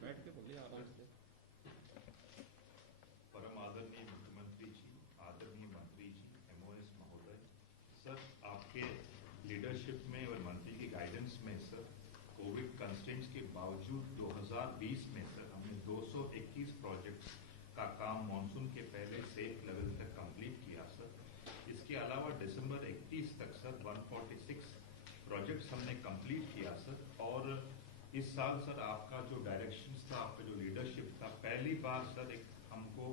बैठ के बोलिए आराम से। परम आदरणीय मुख्यमंत्री जी, आदरणीय मंत्री जी, एमओएस महोदय, सर आपके लीडरशिप में और मंत्री की गाइडेंस में सर कोविड कंस्ट्रेंट्स के बावजूद 2020 में सर हमने 221 प्रोजेक्ट्स का काम मानसून के पहले सेफ लेवल तक कंप्लीट किया सर। इसके अलावा दिसंबर 31 तक सर 146 प्रोजेक्ट्स हमने कंप्लीट किया सर। और इस साल सर आपका जो डायरेक्शंस था, आपका जो लीडरशिप था, पहली बार सर एक हमको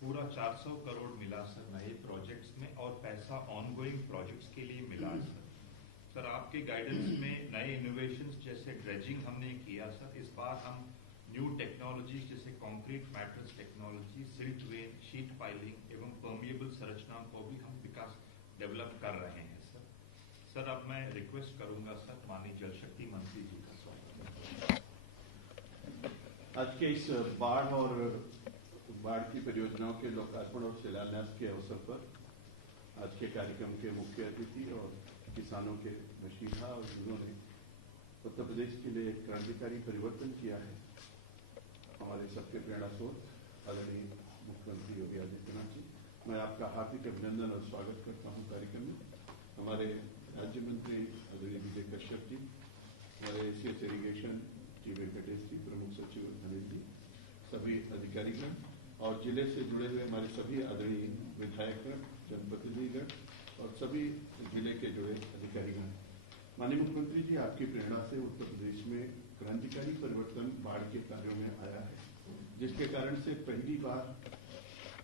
पूरा 400 करोड़ मिला सर नए प्रोजेक्ट्स में, और पैसा ऑनगोइंग प्रोजेक्ट्स के लिए मिला सर। सर आपके गाइडेंस में नए इनोवेशंस जैसे ड्रेजिंग हमने किया सर। इस बार हम न्यू टेक्नोलॉजी जैसे concrete mattress technology, silt when, sheet piling एवं परमिएबल संरचनाओं को भी हम विकास डेवलप कर रहे हैं सर। सर अब मैं रिक्वेस्ट करूंगा सर माननीय जल शक्ति मंत्री जी का स्वागत। आज के इस बाढ़ की परियोजनाओं के लोकार्पण और शिलान्यास के अवसर पर आज के कार्यक्रम के मुख्य अतिथि और किसानों के मशीहा और जिन्होंने उत्तर प्रदेश के लिए एक क्रांतिकारी परिवर्तन किया है, हमारे सबके प्रेरणा स्रोत आदरणीय मुख्यमंत्री योगी आदित्यनाथ जी, मैं आपका हार्दिक अभिनंदन और स्वागत करता हूं कार्यक्रम में। हमारे राज्य मंत्री आदरणीय विजय कश्यप जी, हमारे एसीएस इरीगेशन टी वेंकटेश जी, प्रमुख सचिव अनिल जी, सभी अधिकारीगण और जिले से जुड़े हुए हमारे सभी आदरणीय विधायकगण, जनप्रतिनिधिगण और सभी जिले के जुड़े अधिकारीगण। माननीय मुख्यमंत्री जी, आपकी प्रेरणा से उत्तर प्रदेश में क्रांतिकारी परिवर्तन बाढ़ के कार्यों में आया है, जिसके कारण से पहली बार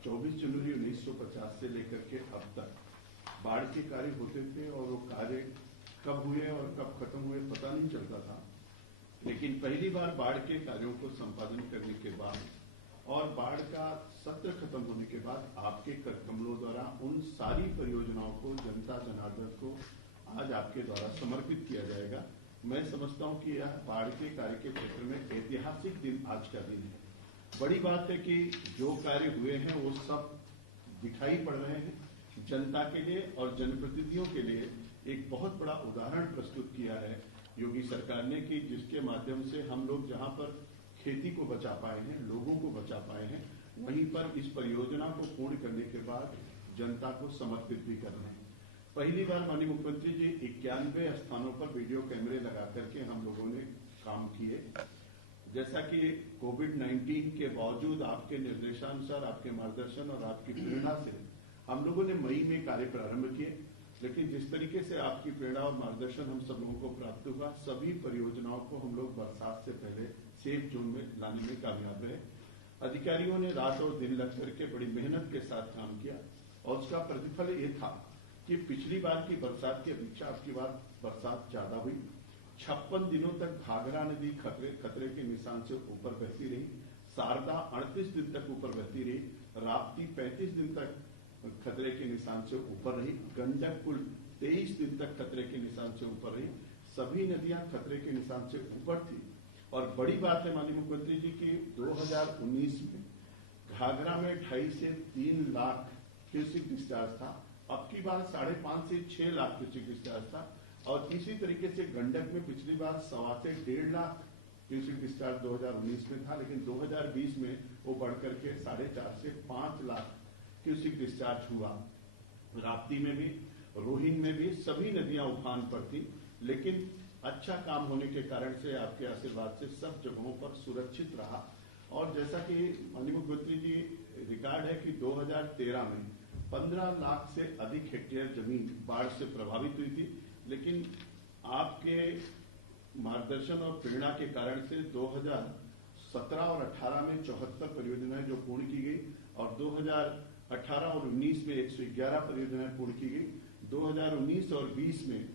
24 जनवरी 1950 से लेकर के अब तक बाढ़ के कार्य होते थे और वो कार्य कब हुए और कब खत्म हुए पता नहीं चलता था। लेकिन पहली बार बाढ़ के कार्यों को संपादन करने के बाद और बाढ़ का सत्र खत्म होने के बाद आपके कर कमलों द्वारा उन सारी परियोजनाओं को जनता जनार्दन को आज आपके द्वारा समर्पित किया जाएगा। मैं समझता हूं कि यह बाढ़ के कार्य के क्षेत्र में ऐतिहासिक दिन आज का दिन है। बड़ी बात है कि जो कार्य हुए हैं वो सब दिखाई पड़ रहे हैं जनता के लिए और जनप्रतिनिधियों के लिए। एक बहुत बड़ा उदाहरण प्रस्तुत किया है योगी सरकार ने कि जिसके माध्यम से हम लोग जहां पर खेती को बचा पाए हैं, लोगों को बचा पाए हैं, वहीं पर इस परियोजना को पूर्ण करने के बाद जनता को समर्पित भी कर रहे हैं। पहली बार माननीय मुख्यमंत्री जी 91 स्थानों पर वीडियो कैमरे लगा करके हम लोगों ने काम किए। जैसा कि कोविड-19 के बावजूद आपके निर्देशानुसार, आपके मार्गदर्शन और आपकी प्रेरणा से हम लोगों ने मई में कार्य प्रारंभ किए, लेकिन जिस तरीके से आपकी प्रेरणा और मार्गदर्शन हम सब लोगों को प्राप्त हुआ, सभी परियोजनाओं को हम लोग बरसात से पहले सेफ जोन में लाने में कामयाब रहे। अधिकारियों ने रात और दिन लग करके बड़ी मेहनत के साथ काम किया और उसका प्रतिफल ये था कि पिछली बार की बरसात की अपेक्षा आपकी बार बरसात ज्यादा हुई। 56 दिनों तक घाघरा नदी खतरे के निशान से ऊपर बहती रही, शारदा 38 दिन तक ऊपर बहती रही, राप्ती 35 दिन तक खतरे के निशान से ऊपर रही, गंडक कुल 23 दिन तक खतरे के निशान से ऊपर रही। सभी नदियां खतरे के निशान से ऊपर थी। और बड़ी बात है माननीय मुख्यमंत्री जी की 2019 में घाघरा में 2.5 से 3 लाख क्यूसेक डिस्चार्ज था, अब की बार 5.5 से 6 लाख क्यूसेक डिस्चार्ज था। और इसी तरीके से गंडक में पिछली बार 1.25 से 1.5 लाख क्यूसेक डिस्चार्ज 2019 में था, लेकिन 2020 में वो बढ़कर के 4.5 से 5 लाख क्यूसेक डिस्चार्ज हुआ। राप्ती में भी, रोहिन में भी सभी नदियां उफान पर थी, लेकिन अच्छा काम होने के कारण से आपके आशीर्वाद से सब जगहों पर सुरक्षित रहा। और जैसा कि माननीय मुख्यमंत्री जी रिकॉर्ड है कि 2013 में 15 लाख से अधिक हेक्टेयर जमीन बाढ़ से प्रभावित हुई थी, लेकिन आपके मार्गदर्शन और प्रेरणा के कारण से 2017 और 18 में 74 परियोजनाएं जो पूर्ण की गई और 2018 और 19 में 111 परियोजनाएं पूर्ण की गई। 2019 और 20 में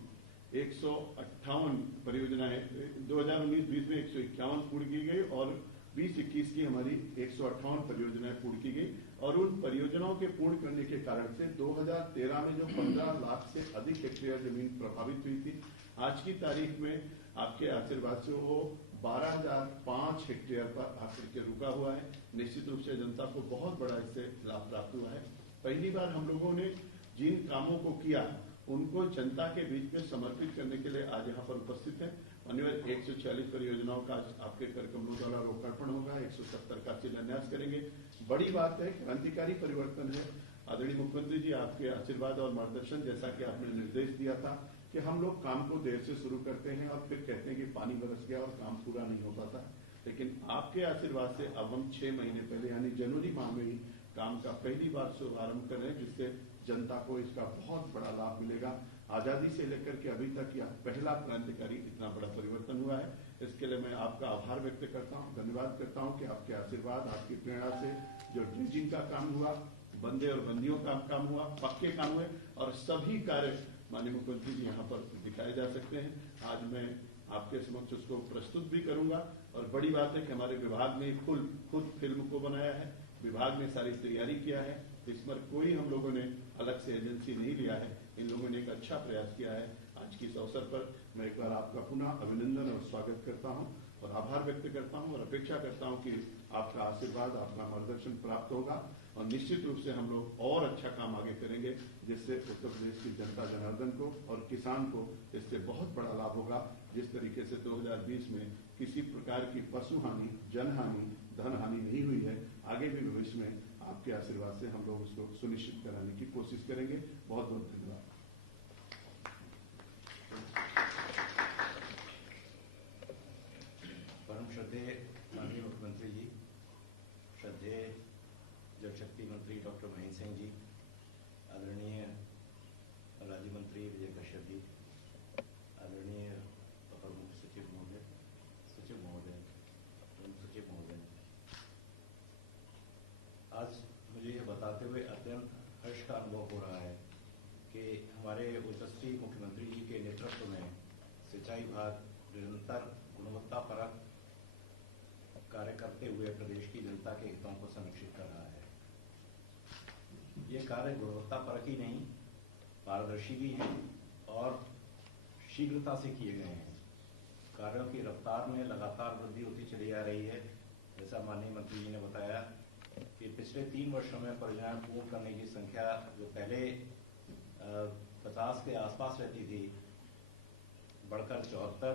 158 परियोजनाएं, 2019-20 में 151 पूर्ण की गई और 20-21 की हमारी 158 परियोजनाएं पूर्ण की गई। और उन परियोजनाओं के पूर्ण करने के कारण से 2013 में जो 15 लाख से अधिक हेक्टेयर जमीन प्रभावित हुई थी, आज की तारीख में आपके आशीर्वाद से वो 12,005 हेक्टेयर पर आकर के रुका हुआ है। निश्चित रूप से जनता को बहुत बड़ा इससे लाभ प्राप्त हुआ है। पहली बार हम लोगों ने जिन कामों को किया उनको जनता के बीच में समर्पित करने के लिए आज यहाँ पर उपस्थित है। माननीय 146 परियोजनाओं का आज आपके कर कमलों द्वारा लोकार्पण होगा, 170 का शिलान्यास करेंगे। बड़ी बात है, क्रांतिकारी परिवर्तन है। आदरणीय मुख्यमंत्री जी, आपके आशीर्वाद और मार्गदर्शन, जैसा कि आपने निर्देश दिया था कि हम लोग काम को देर से शुरू करते हैं और फिर कहते हैं कि पानी बरस गया और काम पूरा नहीं हो पाता, लेकिन आपके आशीर्वाद से अब हम 6 महीने पहले यानी जनवरी माह में ही काम का पहली बार शुभारंभ कर रहे हैं, जिससे जनता को इसका बहुत बड़ा लाभ मिलेगा। आजादी से लेकर के अभी तक यह पहला क्रांतिकारी इतना बड़ा परिवर्तन हुआ है। इसके लिए मैं आपका आभार व्यक्त करता हूं, धन्यवाद करता हूं कि आपके आशीर्वाद, आपकी प्रेरणा से जो ड्रेजिंग का काम हुआ, बंदे और बंदियों का काम हुआ, पक्के काम हुए और सभी कार्य माननीय मुख्यमंत्री जी यहाँ पर दिखाए जा सकते हैं। आज मैं आपके समक्ष उसको प्रस्तुत भी करूंगा और बड़ी बात है कि हमारे विभाग ने खुद फिल्म को बनाया है, विभाग ने सारी तैयारी किया है, इस पर कोई हम लोगों ने अलग से एजेंसी नहीं लिया है। इन लोगों ने एक अच्छा प्रयास किया है। आज के इस अवसर पर मैं एक बार आपका पुनः अभिनंदन और स्वागत करता हूं और आभार व्यक्त करता हूं और अपेक्षा करता हूं कि आपका आशीर्वाद, आपका मार्गदर्शन प्राप्त होगा और निश्चित रूप से हम लोग और अच्छा काम आगे करेंगे, जिससे उत्तर प्रदेश की जनता जनार्दन को और किसान को इससे बहुत बड़ा लाभ होगा। जिस तरीके से 2020 में किसी प्रकार की पशु हानि, जनहानि, धन हानि नहीं हुई है, आगे भी भविष्य में आपके आशीर्वाद से हम लोग उसको सुनिश्चित कराने की कोशिश करेंगे। बहुत बहुत धन्यवाद। परम श्रद्धेय माननीय मुख्यमंत्री जी, श्रद्धेय जल शक्ति मंत्री डॉक्टर महेंद्र सिंह जी, आदरणीय राज्य मंत्री विजय कश्यप जी, आदरणीय अपर मुख्य सचिव महोदय, प्रमुख सचिव महोदय, आज मुझे यह बताते हुए अत्यंत हर्ष का अनुभव हो रहा है कि हमारे ओजस्वी मुख्यमंत्री जी के नेतृत्व में सिंचाई विभाग निरंतर गुणवत्तापरक कार्य करते हुए प्रदेश की जनता के हितों को संरक्षित कर रहा है। ये कार्य गुणवत्तापरक ही नहीं, पारदर्शी भी हैं और शीघ्रता से किए गए हैं। कार्यों की रफ्तार में लगातार वृद्धि होती चली आ रही है। जैसा माननीय मंत्री जी ने बताया कि पिछले 3 वर्षों में परियोजनाएं पूर्ण करने की संख्या जो पहले 50 के आसपास रहती थी, बढ़कर 74,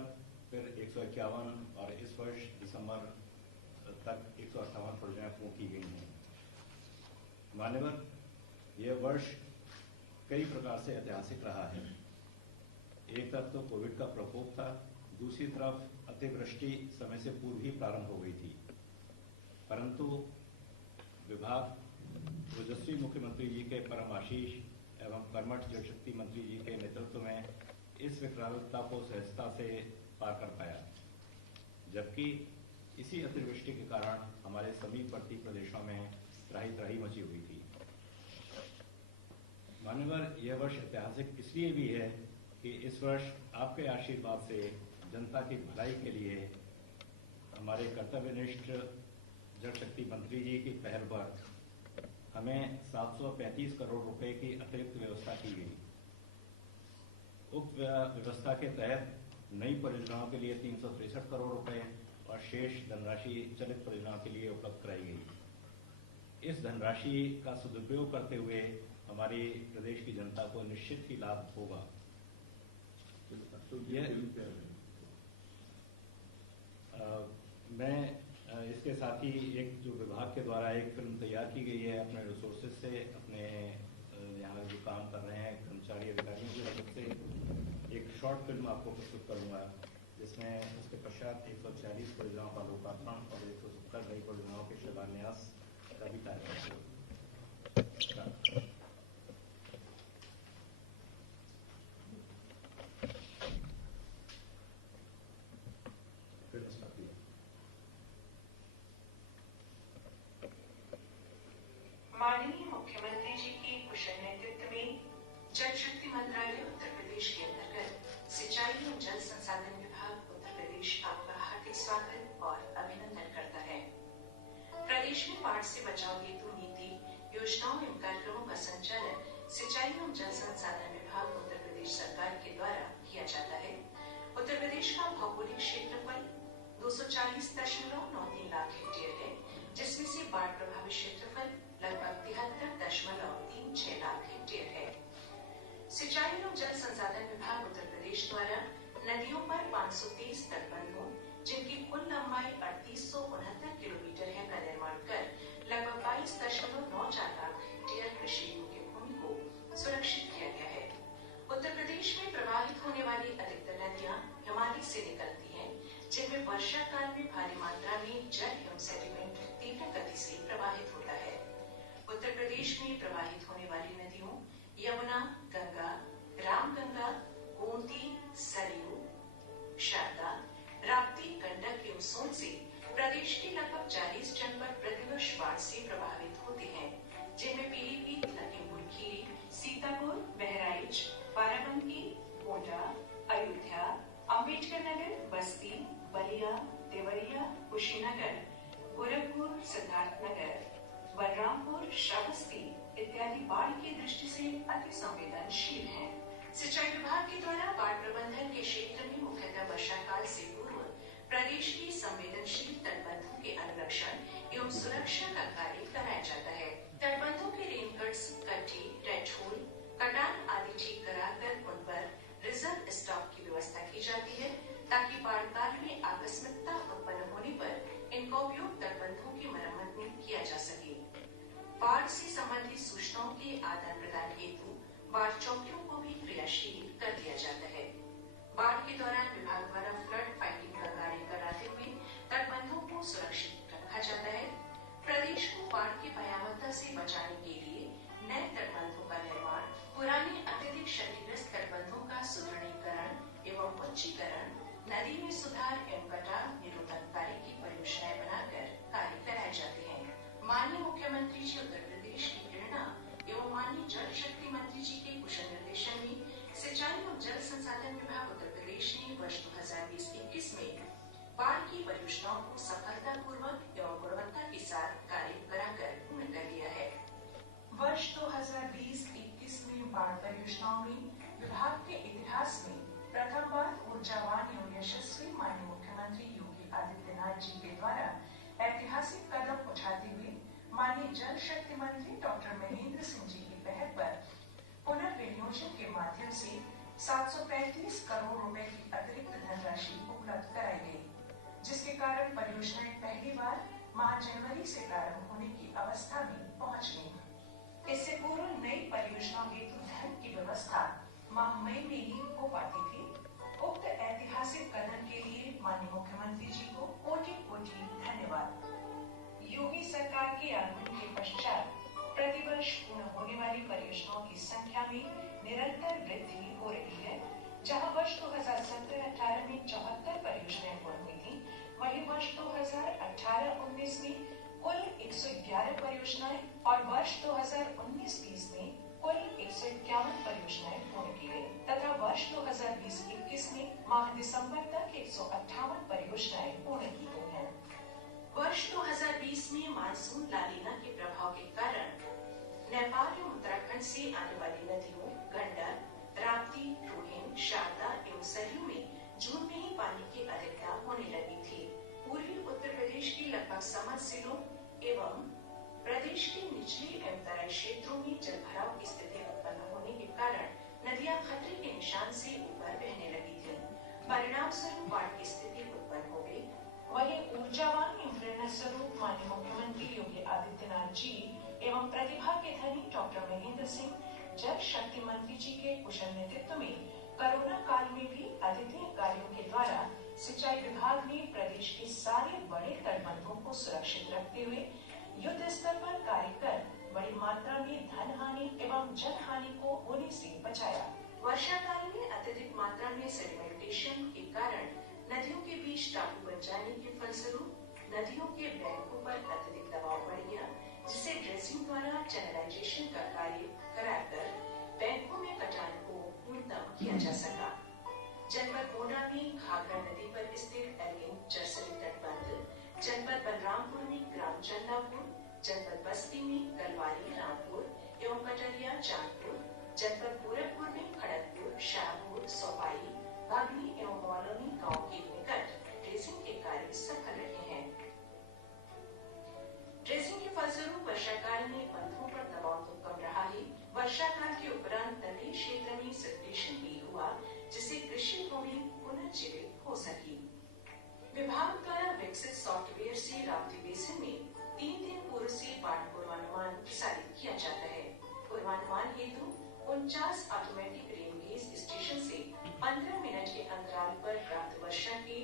फिर 151 और इस वर्ष दिसंबर तक 158 परियोजनाएं पूर्ण की गई हैं। मान्यवर, यह वर्ष कई प्रकार से ऐतिहासिक रहा है। एक तरफ तो कोविड का प्रकोप था, दूसरी तरफ अतिवृष्टि समय से पूर्व ही प्रारंभ हो गई थी, परंतु विभाग ओजस्वी मुख्यमंत्री जी के परम आशीष एवं कर्मठ जल शक्ति मंत्री जी के नेतृत्व में इस विकरालता को सहजता से पार कर पाया, जबकि इसी अतिवृष्टि के कारण हमारे समीपवर्ती प्रदेशों में त्राही मची हुई थी। मान्यवर, यह वर्ष ऐतिहासिक इसलिए भी है कि इस वर्ष आपके आशीर्वाद से जनता की भलाई के लिए हमारे कर्तव्यनिष्ठ जल शक्ति मंत्री जी की पहल पर हमें 735 करोड़ रुपए की अतिरिक्त व्यवस्था की गई। उक्त व्यवस्था के तहत नई परियोजनाओं के लिए 363 करोड़ रुपए और शेष धनराशि चलित परियोजनाओं के लिए उपलब्ध कराई गई। इस धनराशि का सदुपयोग करते हुए हमारी प्रदेश की जनता को निश्चित ही लाभ होगा। मैं इसके साथ ही एक जो विभाग के द्वारा एक फिल्म तैयार की गई है अपने रिसोर्सेज से, अपने यहाँ जो काम कर रहे हैं कर्मचारी अधिकारियों की मदद से एक शॉर्ट फिल्म आपको प्रस्तुत करूँगा, जिसमें उसके पश्चात 140 परियोजनाओं का लोकार्पण और 170 नई परियोजनाओं के शिलान्यास का भी कार्यक्रम। माननीय मुख्यमंत्री जी की कुशल नेतृत्व में जल शक्ति मंत्रालय उत्तर प्रदेश के अंतर्गत सिंचाई एवं जल संसाधन विभाग उत्तर प्रदेश आपका हार्दिक स्वागत और अभिनंदन करता है। प्रदेश में बाढ़ से बचाव हेतु नीति, योजनाओं एवं कार्यक्रमों का संचालन सिंचाई एवं जल संसाधन विभाग उत्तर प्रदेश सरकार के द्वारा किया जाता है। उत्तर प्रदेश का भौगोलिक क्षेत्रफल 240.93 लाख हेक्टेयर है, जिसमें से बाढ़ प्रभावित क्षेत्रफल लगभग 73.36 लाख हेक्टेयर है। सिंचाई एवं जल संसाधन विभाग उत्तर प्रदेश द्वारा नदियों पर 530 कुशीनगर, गोरखपुर, सिद्धार्थनगर, बलरामपुर, श्रावस्ती इत्यादि बाढ़ की दृष्टि से अति संवेदनशील हैं। सिंचाई विभाग के द्वारा बाढ़ प्रबंधन के क्षेत्र में मुख्यतः वर्षा काल से पूर्व प्रदेश की संवेदनशील तटबंधों के अनुरक्षण एवं सुरक्षा का कार्य कराया जाता है। तटबंधों के रेनकट्स, कट्टी, रेड होल, कटान आदि ठीक कराकर उन पर रिजर्व स्टॉक की व्यवस्था की जाती है ताकि बाढ़ काल में आकस्मिकता उत्पन्न होने पर इनका उपयोग तटबंधों की मरम्मत में किया जा सके। बाढ़ से संबंधित सूचनाओं के आदान प्रदान हेतु बाढ़ चौकियों को भी क्रियाशील कर दिया जाता है। बाढ़ के दौरान विभाग द्वारा फ्लड फाइटिंग का कार्य कराते हुए तटबंधों को सुरक्षित रखा जाता है। प्रदेश को बाढ़ की भयावहता से बचाने के लिए नए तटबंधों का निर्माण, पुराने अत्यधिक क्षतिग्रस्त तटबंधों का सुदृढ़ीकरण एवं उच्चीकरण, नदी में सुधार एवं कटाव निरोधक कार्य की परियोजनाएं बनाकर कार्य कराए जाते हैं। माननीय मुख्यमंत्री जी उत्तर प्रदेश की प्रेरणा एवं माननीय जल शक्ति मंत्री जी के कुशल निर्देशन में सिंचाई और जल संसाधन विभाग उत्तर प्रदेश ने वर्ष 2020-21 में बाढ़ की परियोजनाओं को सफलतापूर्वक एवं गुणवत्ता के साथ कार्य कराकर पूर्ण कर लिया है। वर्ष 2020-21 में बाढ़ परियोजनाओं में विभाग के इतिहास में प्रथम बार ऊर्जावान एवं यशस्वी माननीय मुख्यमंत्री योगी आदित्यनाथ जी के द्वारा ऐतिहासिक कदम उठाते हुए माननीय जल शक्ति मंत्री डॉक्टर महेंद्र सिंह जी की पहल पर पुनर्विनियोजन के माध्यम से 735 करोड़ रुपए की अतिरिक्त धनराशि उपलब्ध कराई गई, जिसके कारण परियोजनाएं पहली बार माह जनवरी से प्रारंभ होने की अवस्था में पहुंच गई। इससे पूर्व नई परियोजनाओं हेतु धन की व्यवस्था माह मई में ही हो पाती थी। उक्त ऐतिहासिक कदम के लिए माननीय मुख्यमंत्री जी को कोटि-कोटि धन्यवाद। योगी सरकार के आगमन के पश्चात प्रतिवर्ष पूर्ण होने वाली परियोजनाओं की संख्या में निरंतर वृद्धि हो रही है। जहां वर्ष 2017-18 में 74 परियोजनाएं पूर्ण हुई थी, वहीं वर्ष 2018-19 में कुल 111 परियोजनाएं और वर्ष 2019-20 में कुल 151 परियोजनाएं पूर्ण की गई तथा वर्ष 2020-21 में माह दिसंबर तक 158 परियोजनाएं पूर्ण की गई हैं। वर्ष 2020 में मानसून लालीना के प्रभाव के कारण नेपाल एवं उत्तराखंड से आने वाली नदियों गंडक, राप्ती, रोहिन, शारदा एवं सरयू में जून में ही पानी की अधिकता होने लगी थी। पूर्वी उत्तर प्रदेश के लगभग समस्त जिलों एवं प्रदेश के निचले एवं तराई क्षेत्रों में जलभराव की स्थिति उत्पन्न होने के कारण नदियां खतरे के निशान से ऊपर बहने लगी थी। परिणाम स्वरूप बाढ़ की स्थिति उत्पन्न हो गई। वहीं ऊर्जावान एवं प्रेरणा स्वरूप माननीय मुख्यमंत्री योगी आदित्यनाथ जी एवं प्रतिभा के धनी डॉक्टर महेंद्र सिंह जल शक्ति मंत्री जी के कुशल नेतृत्व में कोरोना काल में भी अद्वितीय कार्यों के द्वारा सिंचाई विभाग ने प्रदेश के सारे बड़े तटबंधों को सुरक्षित रखते हुए युद्ध स्तर पर कार्य कर बड़ी मात्रा में धन हानि एवं जन हानि को होने से बचाया। वर्षा काल में अत्यधिक मात्रा में सेडिमेंटेशन के कारण नदियों के बीच टापू बन जाने के फलस्वरूप नदियों के बैंकों पर अत्यधिक दबाव बढ़ गया, जिसे ड्रेसिंग द्वारा चैनलाइजेशन का कार्य कराकर बैंकों में कटान को पूर्णतः किया जा सका। जनपद गोंडा में घाघरा नदी पर स्थित एलियन जर्सरी तटबंध, जनपद बलरामपुर में ग्राम चंदापुर, जनपद बस्ती में कलवारी रामपुर एवं कटरिया चांदपुर, जनपद गोरखपुर में खड़गपुर, शाहपुर, सोपाई, भागनी एवं मौलौनी गाँव के निकट ड्रेसिंग के कार्य सफल रहे हैं। ड्रेसिंग के फलस्वरूप वर्षा काल में बंधों पर दबाव तो कम रहा ही, वर्षा काल के उपरांत तटीय क्षेत्र में सिल्टेशन भी हुआ, जिससे कृषि भूमि पुनर्जीवित हो सकी। विभाग द्वारा विकसित सॉफ्टवेयर से राप्ती बेसिन में 3 दिन पूर्व से बाढ़ पूर्वानुमान प्रसारित किया जाता है। पूर्वानुमान हेतु 49 ऑटोमेटिक रेन गेज स्टेशन से 15 मिनट के अंतराल पर प्राप्त वर्षा के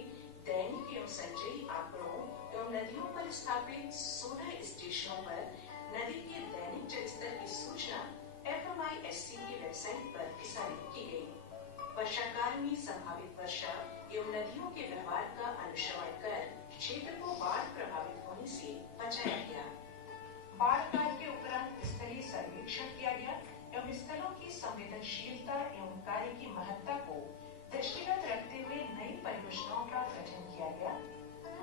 दैनिक एवं संचयी आंकड़ों एवं नदियों पर स्थापित 16 स्टेशनों पर नदी के दैनिक जलस्तर की सूचना FMISC की वेबसाइट पर प्रसारित की गई। वर्षा काल में संभावित वर्षा एवं नदियों के व्यवहार का अनुश्रवण कर क्षेत्र को बाढ़ प्रभावित होने से बचाया गया। बाढ़ काल के उपरांत स्थलीय सर्वेक्षण किया गया एवं स्थलों की संवेदनशीलता एवं कार्य की महत्ता को दृष्टिगत रखते हुए नई परियोजनाओं का गठन किया गया।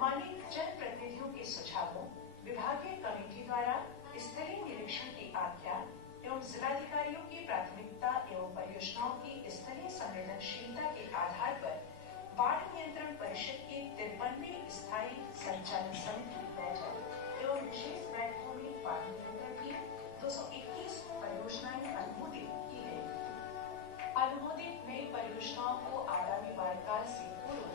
माननीय जन एवं जिलाधिकारियों की प्राथमिकता एवं परियोजनाओं की स्थलीय संवेदनशीलता के आधार पर बाढ़ नियंत्रण परिषद की 53वीं स्थायी संचालन समिति की बैठक एवं विशेष बैठकों में बाढ़ नियंत्रण की 221 परियोजनाएं अनुमोदित की गयी। अनुमोदित नई परियोजनाओं को आगामी कार्यकाल से पूर्व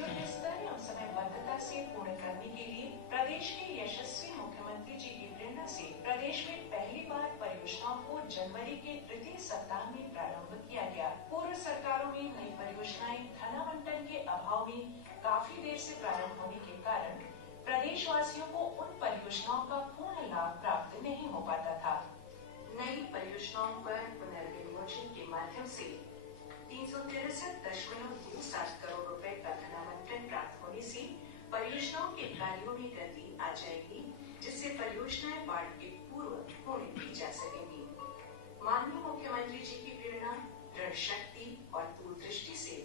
युद्ध स्तर एवं समयबद्धता से पूर्ण करने के लिए प्रदेश के यशस्वी मुख्यमंत्री जी की प्रेरणा से प्रदेश में पहली बार परियोजनाओं को जनवरी के तृतीय सप्ताह में प्रारंभ किया गया। पूर्व सरकारों में नई परियोजनाएं धनावंटन के अभाव में काफी देर से प्रारंभ होने के कारण प्रदेशवासियों को उन परियोजनाओं का पूर्ण लाभ प्राप्त नहीं हो पाता था। नई परियोजनाओं पर पुनर्विनियोजन के माध्यम से 363.27 करोड़ रुपए का धनावंटन प्राप्त होने से परियोजनाओं के कार्यों में गति आ जाएगी, जिससे परियोजनाएं बाढ़ के पूर्व पूर्ण की जा सकेंगी। माननीय मुख्यमंत्री जी की प्रेरणा, दृढ़ शक्ति और दूरदृष्टि से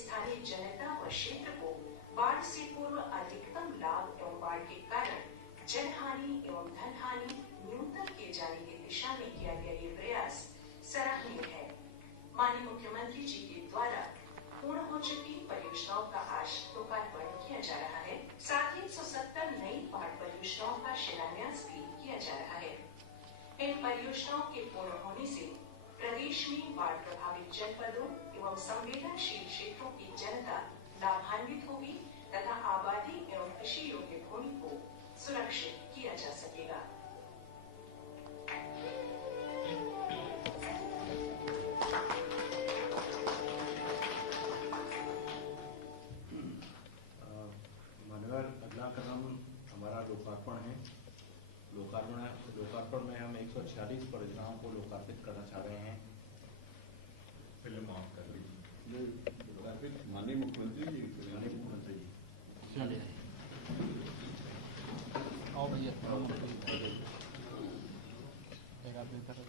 स्थानीय जनता व क्षेत्र को बाढ़ से पूर्व अधिकतम लाभ एवं बाढ़ के कारण जनहानि एवं धन हानि न्यूनतम किए जाने की दिशा में किया गया ये प्रयास सराहनीय है। माननीय मुख्यमंत्री जी के द्वारा पूर्ण हो चुकी परियोजनाओं का आज लोकार्पण किया जा रहा है। साथ ही 170 नई बाढ़ परियोजनाओं का शिलान्यास भी किया जा रहा है। इन परियोजनाओं के पूर्ण होने से प्रदेश में बाढ़ प्रभावित जनपदों एवं संवेदनशील क्षेत्रों की जनता लाभान्वित होगी तथा आबादी एवं कृषि योग्य भूमि को सुरक्षित किया जा सकेगा। अगला कदम हमारा लोकार्पण है। लोकार्पण में हम 146 परियोजनाओं को लोकार्पित करना चाह रहे हैं। फिल्म ऑन कर लीजिए। लोकार्पित माननीय मुख्यमंत्री जी चलिए आओ भैया एक आप बेहतर है।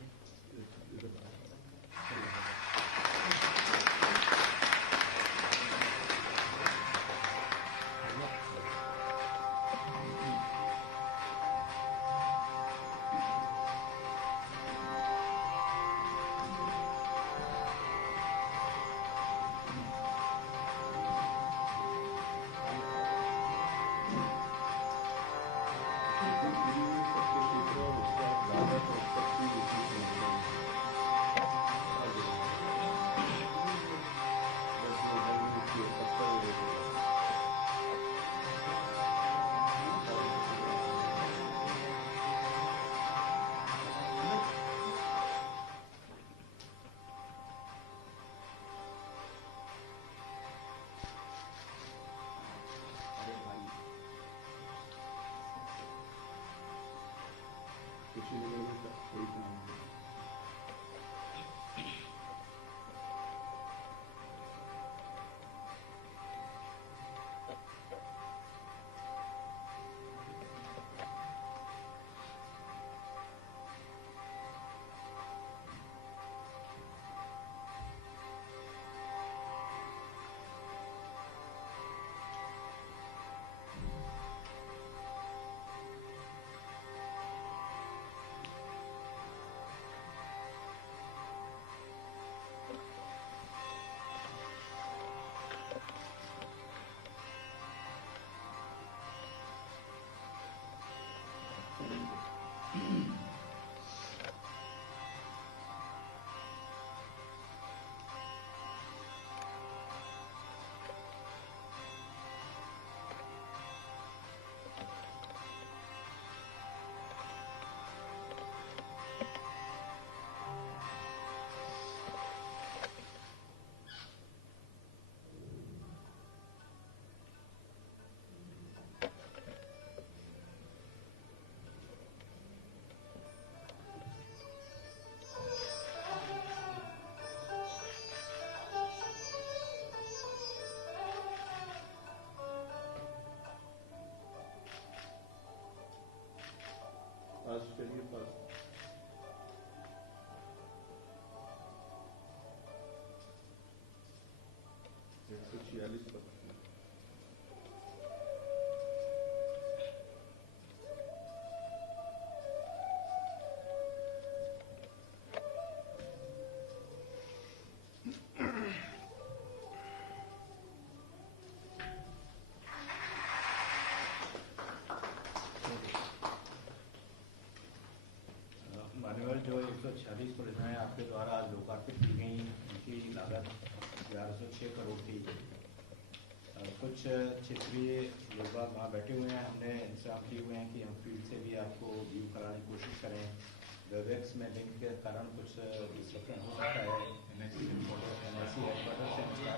पास करिए पास 146 पर केवल जो 146 परियोजनाएं आपके द्वारा आज लोकार्पित की गई उनकी लागत 1106 करोड़ थी। कुछ क्षेत्रीय लोग वहाँ बैठे हुए हैं, हमने इंतजाम किए हुए हैं कि हम फील्ड से भी आपको व्यू कराने की कोशिश करें। वेबएक्स में लिंक के कारण कुछ डिस्ट्रक्शन हो सकता है। NIC हेडक्वार्टर से हम स्टार्ट करेंगे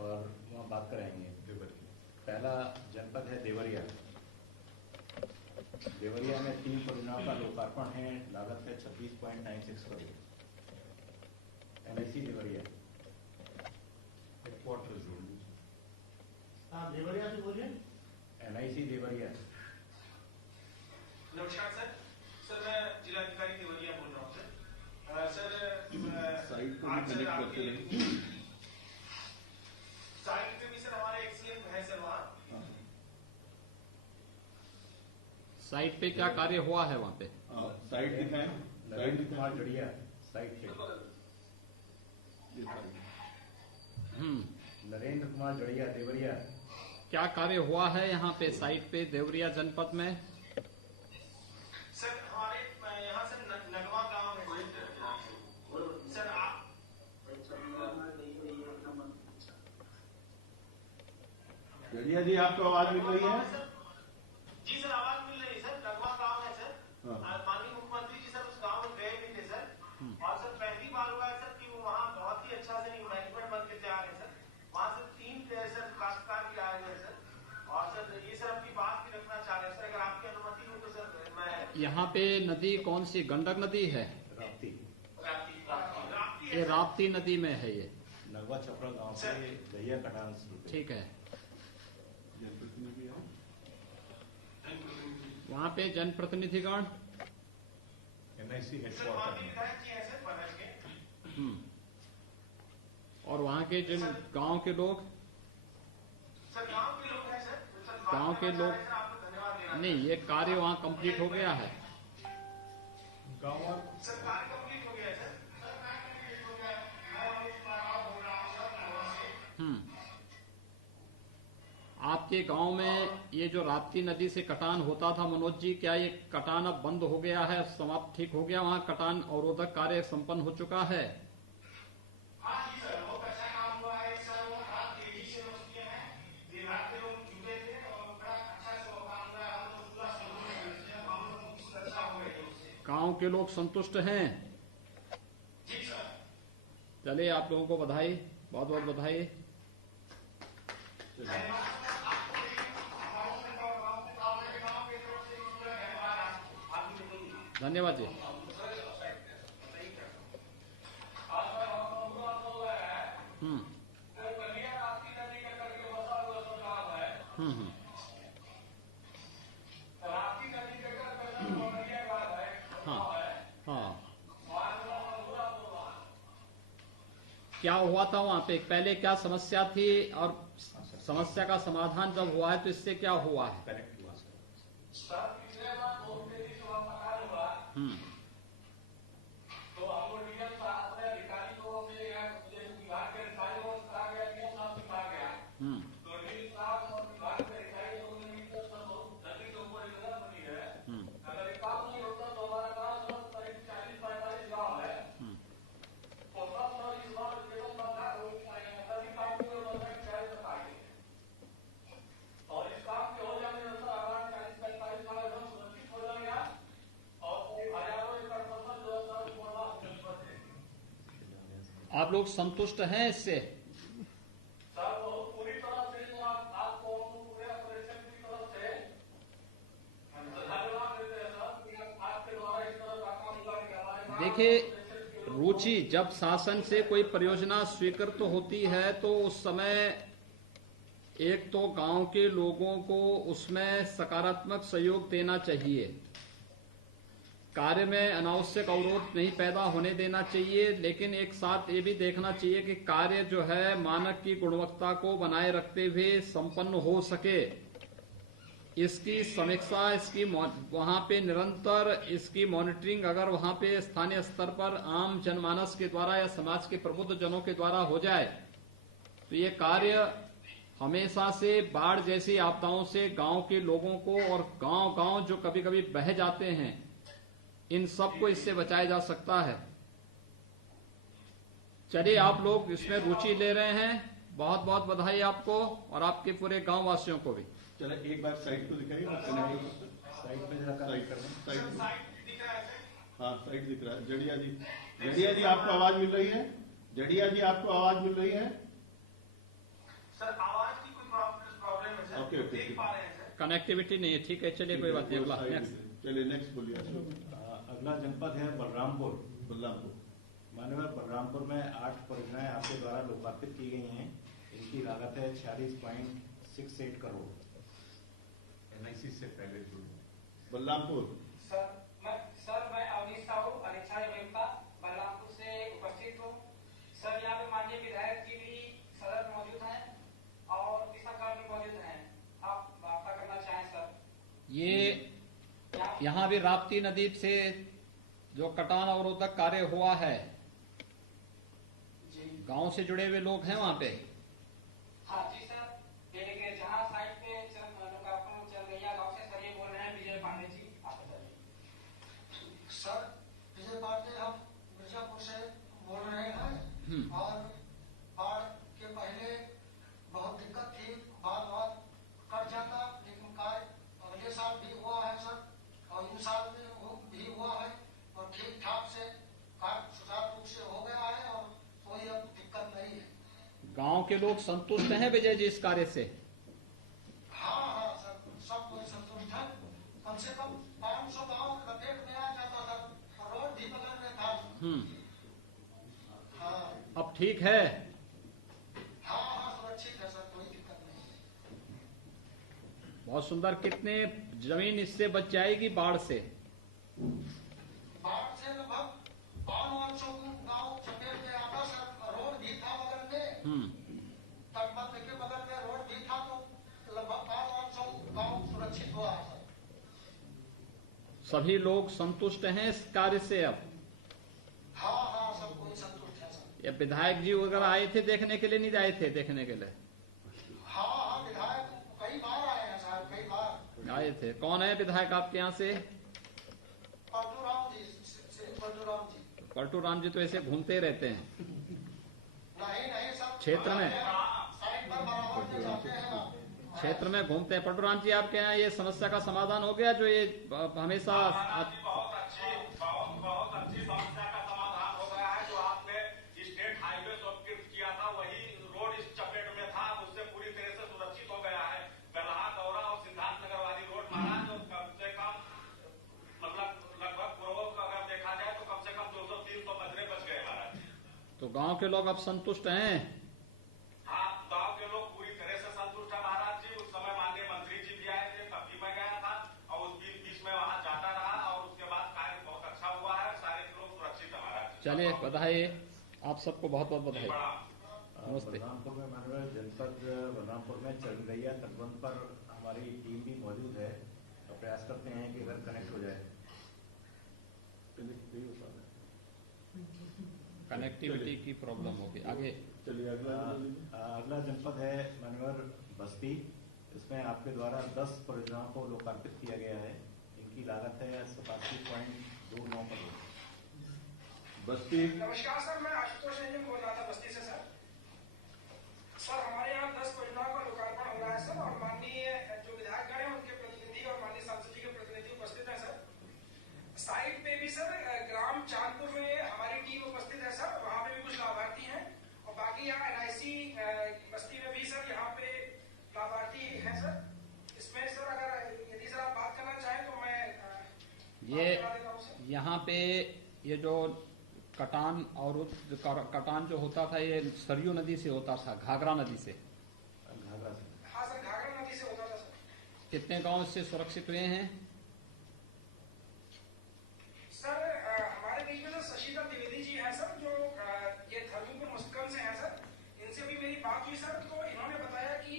और वहाँ बात कराएंगे। पहला जनपद है देवरिया। देवरिया में 3 परियोजनाओं का लोकार्पण है, लागत है 26.96 करोड़। NIC देवरिया हेडक्वार्टर जोड़ देवरिया से बोलिए। NIC देवरिया। नमस्कार सर। सर मैं जिलाधिकारी देवरिया बोल रहा हूँ सर। साइट को भी कनेक्ट करते रहें। साइट पे भी सर हमारे एक्सीएम है सर वहाँ। साइट पे क्या कार्य हुआ है वहाँ पे? साइट दिखाएं। नरेंद्र कुमार जड़िया साइट है। नरेंद्र कुमार जड़िया देवरिया। क्या कार्य हुआ है यहाँ पे साइट पे देवरिया जनपद में? सर हमारे यहाँ सर नगवा गांव है सर। आप जड़िया जी आपको आवाज मिल रही है? जी सर आवाज मिल रही है सर। नगवा गांव है सर। हाँ। माननीय मुख्यमंत्री जी सर उस गांव में गए भी थे सर। और सर पहली बार हुआ है सर कि वो वहाँ बहुत ही अच्छा से मैनेजमेंट बन के तैयार है सर। वहाँ से 3 सर काश्तकार भी आए हुए हैं सर। और सर ये सर अपनी बात भी रखना चाह रहे हैं सर, अगर आपकी अनुमति हो तो सर मैं। यहाँ पे नदी कौन सी? गंडक नदी है? राप्ती। ये राप्ती नदी में है ये। नगवा छपरा गांव से दहिया कटान शुरू। ठीक है। जनप्रतिनिधि आओ। वहाँ पे जनप्रतिनिधिगण NIC सर वहाँ हेडक्वार्टर भी में विधायक जी हैं सर बनर्ज के। और वहाँ के जिन गांव के लोग, सर गांव के लोग हैं सर। गांव के लोग सर आपको धन्यवाद देना। नहीं, ये कार्य वहाँ कंप्लीट हो गया है। गाँव सर कार्य कंप्लीट हो गया है सर। आपके गांव में ये जो राप्ती नदी से कटान होता था मनोज जी, क्या ये कटान अब बंद हो गया है, समाप्त ठीक हो गया? वहाँ कटान अवरोधक कार्य संपन्न हो चुका है? हाँ जी सर बहुत अच्छा काम हुआ है सर। वो बहुत तेजी से लोग किए हैं। विभाग के लोग जुटे थे और बड़ा अच्छा से वो काम हुआ है। हम लोग पूरा सहयोग करते हैं। हम लोग की सुरक्षा हो रही है उससे। गांव के लोग संतुष्ट हैं? जी सर। चलिए आप लोगों को बधाई, बहुत बहुत बधाई। धन्यवाद जी। हाँ हाँ। क्या हुआ था वहाँ पे? पहले क्या समस्या थी और समस्या का समाधान जब हुआ है तो इससे क्या हुआ है? कनेक्ट हुआ सर। तो हम लोग डीएम साहब अपने अधिकारी को विभाग के अधिकारियों को कहा गया, डीएम साहब से कहा गया। तो डीएम साहब और विभाग के अधिकारी लोगों ने मिलकर सर बहुत जल्दी के ऊपर योजना बनी है। अगर ये काम नहीं होता तो हमारा गाँव सर करीब 40-45 गाँव है। तो सब सर इस बार केवल बंधा सभी काम को बंधा की तैयारी कर पाएंगे। और इस काम के हो जाने में सर आगामी 40-45 गाँव एकदम सुरक्षित हो जाएगा। और हजारों एकड़ फसल जो है सर बर्बाद हो जाएगी। आप लोग संतुष्ट हैं इससे? सर बहुत पूरी तरह से जो आपको पूरे ऑपरेशन की तरफ से धन्यवाद देते हैं सर कि आपके द्वारा इस तरह का काम हुआ कि हमारे देखिए रुचि, जब शासन से कोई परियोजना स्वीकृत होती है तो उस समय एक तो गांव के लोगों को उसमें सकारात्मक सहयोग देना चाहिए, कार्य में अनावश्यक अवरोध नहीं पैदा होने देना चाहिए, लेकिन एक साथ ये भी देखना चाहिए कि कार्य जो है मानक की गुणवत्ता को बनाए रखते हुए संपन्न हो सके। इसकी समीक्षा, इसकी वहां पे निरंतर इसकी मॉनिटरिंग अगर वहां पे स्थानीय स्तर पर आम जनमानस के द्वारा या समाज के प्रबुद्ध जनों के द्वारा हो जाए तो ये कार्य हमेशा से बाढ़ जैसी आपदाओं से गांव के लोगों को और गांव-गांव जो कभी-कभी बह जाते हैं इन सबको इससे बचाया जा सकता है। चलिए, आप लोग इसमें रुचि ले रहे हैं, बहुत बहुत बधाई आपको और आपके पूरे गांव वासियों को भी। चलो एक बार साइड को दिखाइए, साइड पे जरा कनेक्ट कर दें। हाँ साइड दिख रहा है। जड़िया जी आपको आवाज मिल रही है? जड़िया जी आपको आवाज मिल रही है? सर आवाज की कोई प्रॉब्लम है सर? ओके ओके, देख पा रहे हैं सर? कनेक्टिविटी नहीं है, ठीक है, चलिए कोई बात नहीं। अगला नेक्स्ट। चलिए नेक्स्ट बोलिए। अगला जनपद है बलरामपुर। बलरामपुर। माननीय बलरामपुर में 8 परियोजनाएं आपके द्वारा लोकार्पित की गई हैं। इनकी लागत है 46.68 करोड़। एनआईसी से पहले जुड़े। बलरामपुर। सर मैं अवनीश साहू अनिच्छा अभियंता बलरामपुर से उपस्थित हूँ। सर यहाँ पे माननीय विधायक जी भी सदन में मौजूद हैं और दिशाकार भी मौजूद हैं। आप वार्ता करना चाहें सर? ये यहाँ भी राप्ती नदी से जो कटान अवरोधक कार्य हुआ है, गांव से जुड़े हुए लोग हैं वहाँ पे? हाँ जी सर, देखिए जहाँ साइड पे लोकार्पण चंदैया गाँव से सर ये बोल रहे हैं विजय पांडे जी, आप बताइए। सर विजय पांडे, हम मिर्जापुर से बोल रहे हैं और बाढ़ के पहले बहुत दिक्कत थी, बार कट जाता, लेकिन कार्य अगले साल भी हुआ है सर और इन साल में भी हुआ है और ठीक ठाक से कार्य सुचारू रूप से हो गया है और कोई अब दिक्कत नहीं है। गांव के लोग संतुष्ट हैं विजय जी इस कार्य से? हाँ सर, सब कोई संतुष्ट है। कम से कम 500 गाँव लपेट में आ जाता था, रोड भी बगल में था। हाँ अब ठीक है? हाँ सुरक्षित है सर, कोई दिक्कत नहीं। बहुत सुंदर। कितने जमीन इससे बच जाएगी बाढ़ से? बाढ़ से लगभग 500 गाँव चपेट में आता सर। रोड भी था बगल में, तटबंध के बगल में रोड भी था, तो लगभग 500 गाँव सुरक्षित हुआ है सर। सभी लोग संतुष्ट हैं इस कार्य से अब? हाँ सब कोई संतुष्ट है सर। ये विधायक जी वगैरह आए थे देखने के लिए, नहीं आए थे देखने के लिए? हाँ विधायक कई बार आए हैं साहब, कई बार आए थे। कौन है विधायक आपके यहाँ से? परशुराम जी। पलटू राम जी तो ऐसे घूमते रहते हैं नहीं सब क्षेत्र में, साइड पर बराबर में जाते हैं। क्षेत्र में घूमते हैं। पलटू राम जी, आपके यहाँ ये समस्या का समाधान हो गया जो ये हमेशा? बहुत अच्छी समस्या का समाधान हो गया है। जो आपने स्टेट हाईवे स्वीकृत किया था वही रोड इस चपेट में था, उससे पूरी तरह से सुरक्षित हो गया है। गलहा गौरा और सिद्धार्थ नगर वाली रोड महाराज कम से कम मतलब लगभग पूर्वक अगर देखा जाए तो कम से कम 200-300 मजरे बच गए महाराज। तो गांव के लोग अब संतुष्ट हैं? हाँ गांव के लोग पूरी तरह से संतुष्ट है महाराज जी। उस समय माननीय मंत्री जी भी आए थे, तब भी मैं गया था और उस बीच में वहाँ जाता रहा और उसके बाद कार्य बहुत अच्छा हुआ है। सारे लोग सुरक्षित है महाराज। चलिए बधाई, आप सबको बहुत बहुत बधाई। नमस्ते। बलरामपुर में माननीय जनपद बलरामपुर में चंदैया तटबंध पर हमारी टीम भी मौजूद है और प्रयास करते हैं कि घर कनेक्ट हो जाए। कनेक्टिविटी की प्रॉब्लम होगी। आगे चलिए अगला जनपद है माननीय बस्ती। इसमें आपके द्वारा 10 परियोजनाओं को लोकार्पित किया गया है। इनकी लागत है 87.29 करोड़। बस्ती। नमस्कार सर, मैं आशुतोष रंजन बोल रहा था बस्ती से सर। सर हमारे यहाँ 10 परियोजनाओं का लोकार्पण हो रहा है सर और माननीय जो विधायकगण हैं उनके प्रतिनिधि और माननीय सांसद जी के प्रतिनिधि उपस्थित हैं सर। साइट पे भी सर ग्राम चांदपुर में हमारी टीम उपस्थित है सर, वहाँ पे भी कुछ लाभार्थी हैं और बाकी यहाँ एनआईसी बस्ती में भी सर यहाँ पे लाभार्थी हैं सर। इसमें सर अगर यदि सर आप बात करना चाहें तो मैं ये यहाँ पे ये जो कटान और कटान जो होता था ये सरयू नदी से होता था, घाघरा नदी से? हाँ सर, घाघरा नदी से होता था सर। कितने गांव इससे सुरक्षित हुए हैं? सर हमारे बीच में सर शशिधर द्विवेदी जी हैं सर, जो ये धर्मपुर मुस्कन से हैं सर। इनसे भी मेरी बात हुई सर, तो इन्होंने बताया कि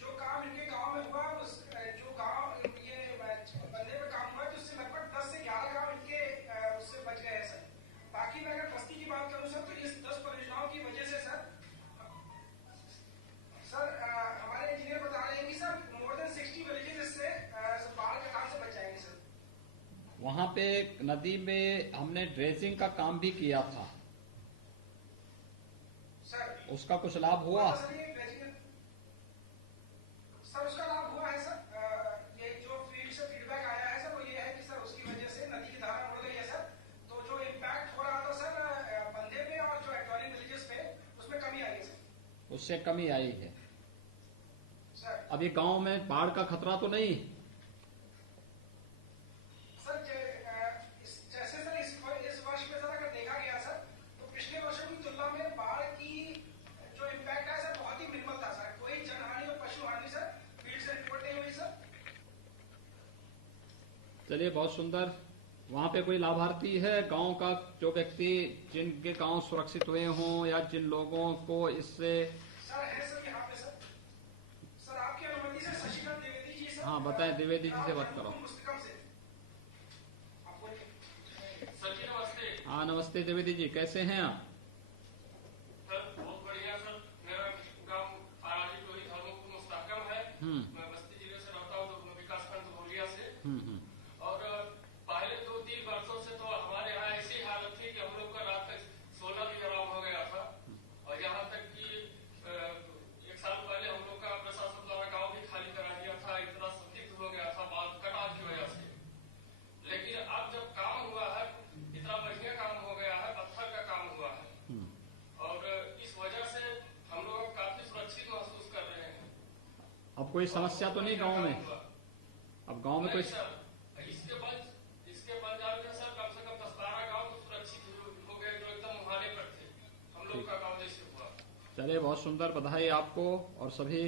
जो काम इनके गांव में हुआ उस जो गांव ये बंदे में काम हुआ तो उससे लगभग 10 से 11 गांव इनके उससे बच गए हैं सर। बाकी मैं अगर बस्ती की बात करूं सर तो इस 10 परियोजनाओं की वजह से सर हमारे इंजीनियर बता रहे हैं कि सर मोर देन 60 विलेजेस इससे बाढ़ के काम से बच जाएंगे सर। वहाँ पे नदी में हमने ड्रेजिंग का काम भी किया था, सर उसका कुछ लाभ हुआ? सर उसका लाभ हुआ है सर। ये जो फील्ड से फीडबैक आया है सर वो ये है कि सर उसकी वजह से नदी की धारा बढ़ गई है सर। तो जो इम्पैक्ट हो रहा था सर बंदे में और जो एडजॉइनिंग विलेजेस में उसमें कमी आई है सर। उससे कमी आई है। सर अभी गांव में बाढ़ का खतरा तो नहीं? सर जैसे सर इस वर्ष में सर अगर देखा गया सर तो पिछले वर्षों की तुलना में बाढ़ की जो इम्पैक्ट है सर बहुत ही मिनिमल था सर। कोई जनहानि और पशु हानि सर फील्ड से रिपोर्ट नहीं हुई सर। चलिए, बहुत सुंदर। वहां पे कोई लाभार्थी है गांव का, जो व्यक्ति जिनके गांव सुरक्षित हुए हों या जिन लोगों को इससे? सर है सर यहाँ पे सर। सर आपकी अनुमति से शशिकांत द्विवेदी जी सर। हाँ, बताएं, द्विवेदी जी से बात करो। मुस्तकम से आप बोलिए। सर जी नमस्ते। हाँ, नमस्ते द्विवेदी जी, कैसे हैं आप? सर बहुत बढ़िया सर। मेरा गांव आराजी टोली धर्मपुर मुस्तकम है। मैं बस्ती जिले से रहता हूँ, तो विकास खंड धोलिया से। और पहले 2-3 वर्षों से तो हमारे यहाँ ऐसी हालत थी कि हम लोग का रात तक 16 भी आराम हो गया था। और यहाँ तक कि 1 साल पहले हम लोग का प्रशासन द्वारा गाँव भी खाली करा दिया था। इतना संदिग्ध हो गया था बाढ़ कटाव की वजह से। लेकिन अब जब काम हुआ है, इतना बढ़िया काम हो गया है, पत्थर का काम हुआ है। और इस वजह से हम लोग काफी सुरक्षित महसूस कर रहे हैं। अब कोई समस्या तो नहीं गांव में? अब गांव में कोई? इसके बन जाने से सर कम से कम 10-12 गाँव तो सुरक्षित हो गए, जो एकदम मुहाने पर थे। हम लोग का गाँव जैसे हुआ। चलिए, बहुत सुंदर। बधाई आपको और सभी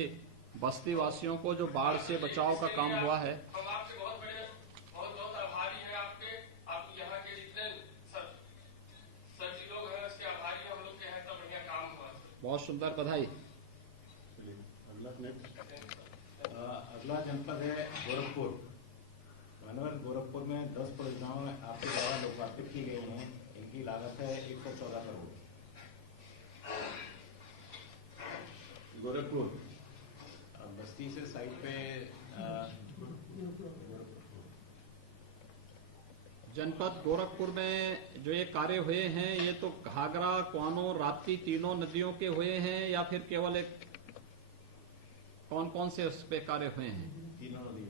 बस्ती वासियों को जो बाढ़ से बचाव का काम हुआ है। हम आपके बहुत आभारी हैं आपके। आप यहाँ के जितने सर जी लोग हैं उसके आभारी हम लोग के हैं। इतना बढ़िया काम हुआ। बहुत सुंदर, बधाई। अगला नेक्स्ट। अगला जनपद है गोरखपुर। मानवर गोरखपुर में 10 परियोजनाओं आपके द्वारा लोकार्पित की गई हैं। इनकी लागत है 114 करोड़। गोरखपुर बस्ती से साइड पे जनपद गोरखपुर में जो ये कार्य हुए हैं, ये तो घाघरा, क्वानो, राप्ती तीनों नदियों के हुए हैं या फिर केवल एक? कौन कौन से उस पे कार्य हुए हैं? तीनों नदी।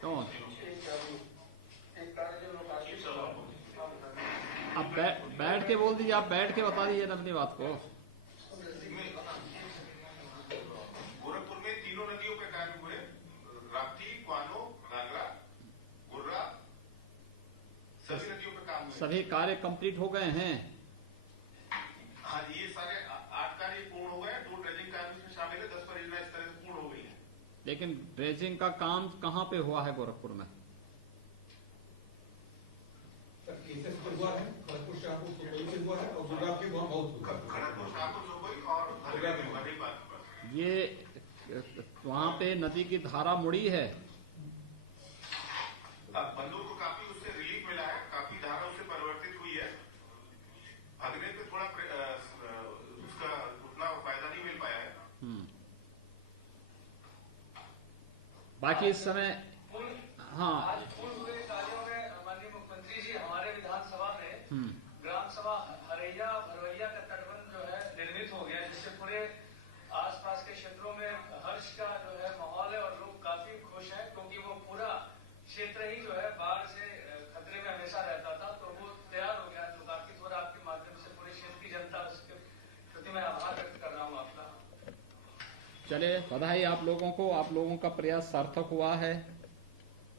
कौन? अब बैठ के बोल दीजिए, आप बैठ के बता दीजिए अपनी बात को। गोरखपुर में तीनों नदियों पे कार्य हुए। राप्ती, क्वानो, घाघरा, गुर्रा, सभी नदियों पे काम हुए। सभी कार्य कंप्लीट हो गए हैं? हाँ, ये सारे 8 कार्य पूर्ण हो गए। 2 ड्रेजिंग कार्य इसमें शामिल है। 10 परियोजना इस तरह से पूर्ण हो गई है। लेकिन ड्रेजिंग का काम कहाँ पे हुआ है गोरखपुर में? केसेस पर हुआ है, खड़गपुर शाहपुर सुपौल से हुआ है और गुजरात के वहाँ बहुत हुआ है। खड़गपुर, शाहपुर, सुपौल और धनबाद में हुआ। नहीं बात ये वहाँ पे नदी की धारा मुड़ी है। बंदूक को काफी उससे रिलीफ मिला है। काफी धारा उससे परिवर्तित हुई है। भागने पे थोड़ा उसका उतना फायदा नहीं मिल पाया है। बाकी इस समय हाँ, आज पूर्ण हुए कार्यों में माननीय मुख्यमंत्री जी हमारे विधानसभा में ग्राम सभा हरैया भरवैया का तटबंध जो है निर्मित हो गया, जिससे पूरे आसपास के क्षेत्रों में हर्ष का जो है माहौल है और लोग काफी खुश हैं, क्योंकि वो पूरा क्षेत्र ही जो है बाढ़ से खतरे में हमेशा रहता था। तो वो तैयार हो गया, लोकार्पित हो रहा। आपके माध्यम से पूरे क्षेत्र की जनता, उसके प्रति मैं आभार व्यक्त कर रहा हूँ आपका। चले, बधाई आप लोगों को। आप लोगों का प्रयास सार्थक हुआ है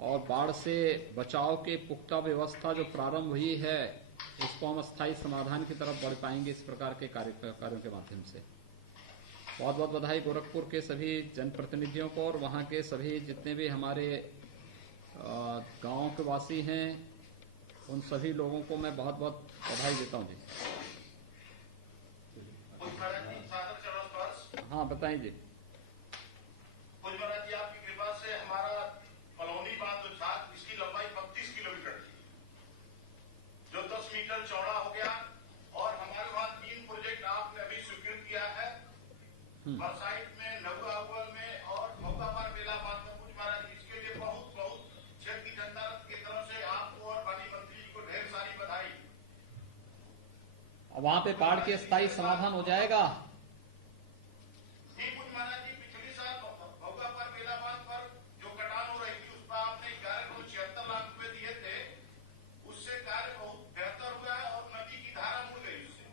और बाढ़ से बचाव के पुख्ता व्यवस्था जो प्रारंभ हुई है, उसको हम स्थायी समाधान की तरफ बढ़ पाएंगे इस प्रकार के कार्यों के माध्यम से। बहुत बहुत बधाई गोरखपुर के सभी जनप्रतिनिधियों को और वहाँ के सभी जितने भी हमारे गाँव के वासी हैं, उन सभी लोगों को मैं बहुत बहुत बधाई देता हूँ जी। हाँ, बताएं जी। कुछ महाराज जी आपकी कृपा से हमारा पलौनी बांध जो था, इसकी लंबाई 32 किलोमीटर थी, जो 10 मीटर चौड़ा हो गया। और हमारे वहां 3 प्रोजेक्ट आपने अभी स्वीकृत किया है। बरसाइट में, नगुआवल में और मौकापार बेला बांध में। कुछ महाराज इसके लिए बहुत बहुत क्षेत्र की जनता की तरफ से आपको और माननीय मंत्री जी को वहां पे बाढ़ के स्थायी समाधान हो जाएगा। महाराज जी, पिछले साल भोगा पर बेला बांध पर जो कटान हो रही थी उस पर आपने 11.76 लाख रुपए दिए थे, उससे कार्य बहुत बेहतर हुआ है और नदी की धारा मुड़ गई उससे,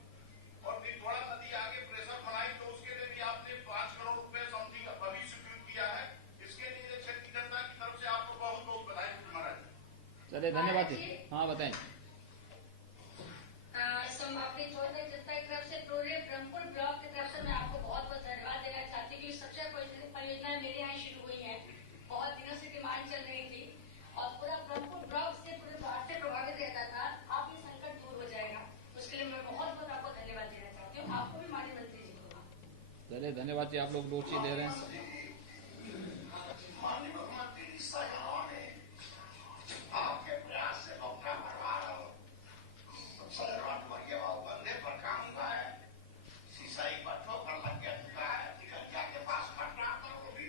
और फिर थोड़ा नदी आगे प्रेशर बनाई तो उसके लिए भी आपने 5 करोड़ रुपए समथिंग अभी स्वीकृत किया है। इसके लिए क्षेत्र की जनता की तरफ से आपको बहुत बहुत बधाई महाराज। चलिए धन्यवाद जी। हाँ बताएं। आपकी जनता की तरफ से पूरे ब्रह्मपुर ब्लॉक की तरफ से मैं आपको बहुत बहुत धन्यवाद देना चाहती हूँ। सबसे परियोजना मेरे यहाँ शुरू हुई है, बहुत दिनों से डिमांड चल रही थी और पूरा ब्रह्मपुर ब्लॉक से पूरे बाढ़ से प्रभावित रहता था। आप ये संकट दूर हो जाएगा, उसके लिए मैं बहुत बहुत आपको धन्यवाद देना चाहती हूँ, आपको भी माननीय मंत्री जी को। चलिए धन्यवाद जी, आप लोग रुचि ले रहे हैं। आपके प्रयास से अपना परिवार और बंदे पर काम हुआ है, सिंचाई पट्टों पर लग गया चुका है, टिकटिया के पास घटना पर वो भी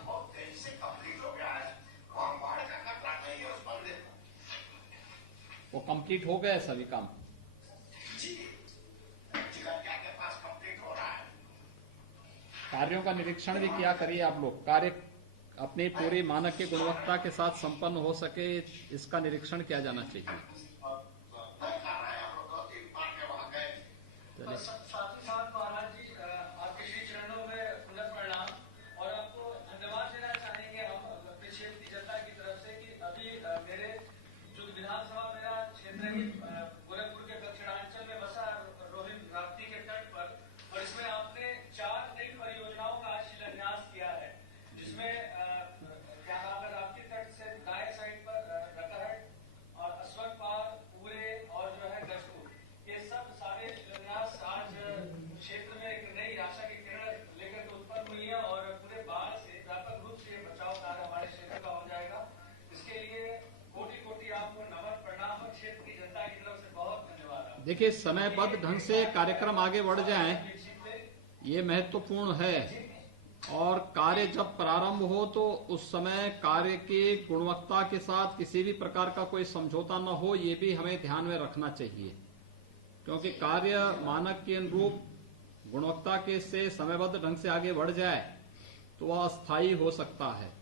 बहुत तेजी से कंप्लीट हो गया है, वहाँ बाढ़ का खतरा नहीं है उस बंदे को। वो कंप्लीट हो गए सभी काम जी, टिकटिया के पास कंप्लीट हो रहा है। कार्यों का निरीक्षण भी किया करिए आप लोग। कार्य अपनी पूरी मानक की गुणवत्ता के साथ संपन्न हो सके, इसका निरीक्षण किया जाना चाहिए। साथ ही साथ महाराज जी आपके श्री चरणों में पुनः प्रणाम और आपको धन्यवाद देना चाहेंगे हम अपने क्षेत्र की जनता की तरफ से कि अभी मेरे जो विधानसभा मेरा क्षेत्र है गोरखपुर के दक्षिणांचल में बसा रोहिन राप्ती के तट पर, और इसमें आपने 4 नई परियोजनाओं का आज शिलान्यास किया है, जिसमें क्या नाम है राप्ती तट से दाएं साइड पर रकरहट और अश्वक पार पूरे और जो है गजपुर, ये सब सारे शिलान्यास आज क्षेत्र में एक नई आशा की किरण लेकर के उत्पन्न हुई है और पूरे बाढ़ से व्यापक रूप से बचाव कार्य हमारे क्षेत्र का हो जाएगा। इसके लिए कोटि कोटि आपको नमन प्रणाम और क्षेत्र की जनता की तरफ से बहुत धन्यवाद। देखिए, समयबद्ध ढंग से कार्यक्रम आगे बढ़ जाएं, ये महत्वपूर्ण है। और कार्य जब प्रारंभ हो तो उस समय कार्य की गुणवत्ता के साथ किसी भी प्रकार का कोई समझौता न हो, ये भी हमें ध्यान में रखना चाहिए, क्योंकि कार्य मानक के अनुरूप गुणवत्ता के से समयबद्ध ढंग से आगे बढ़ जाए तो वह अस्थायी हो सकता है।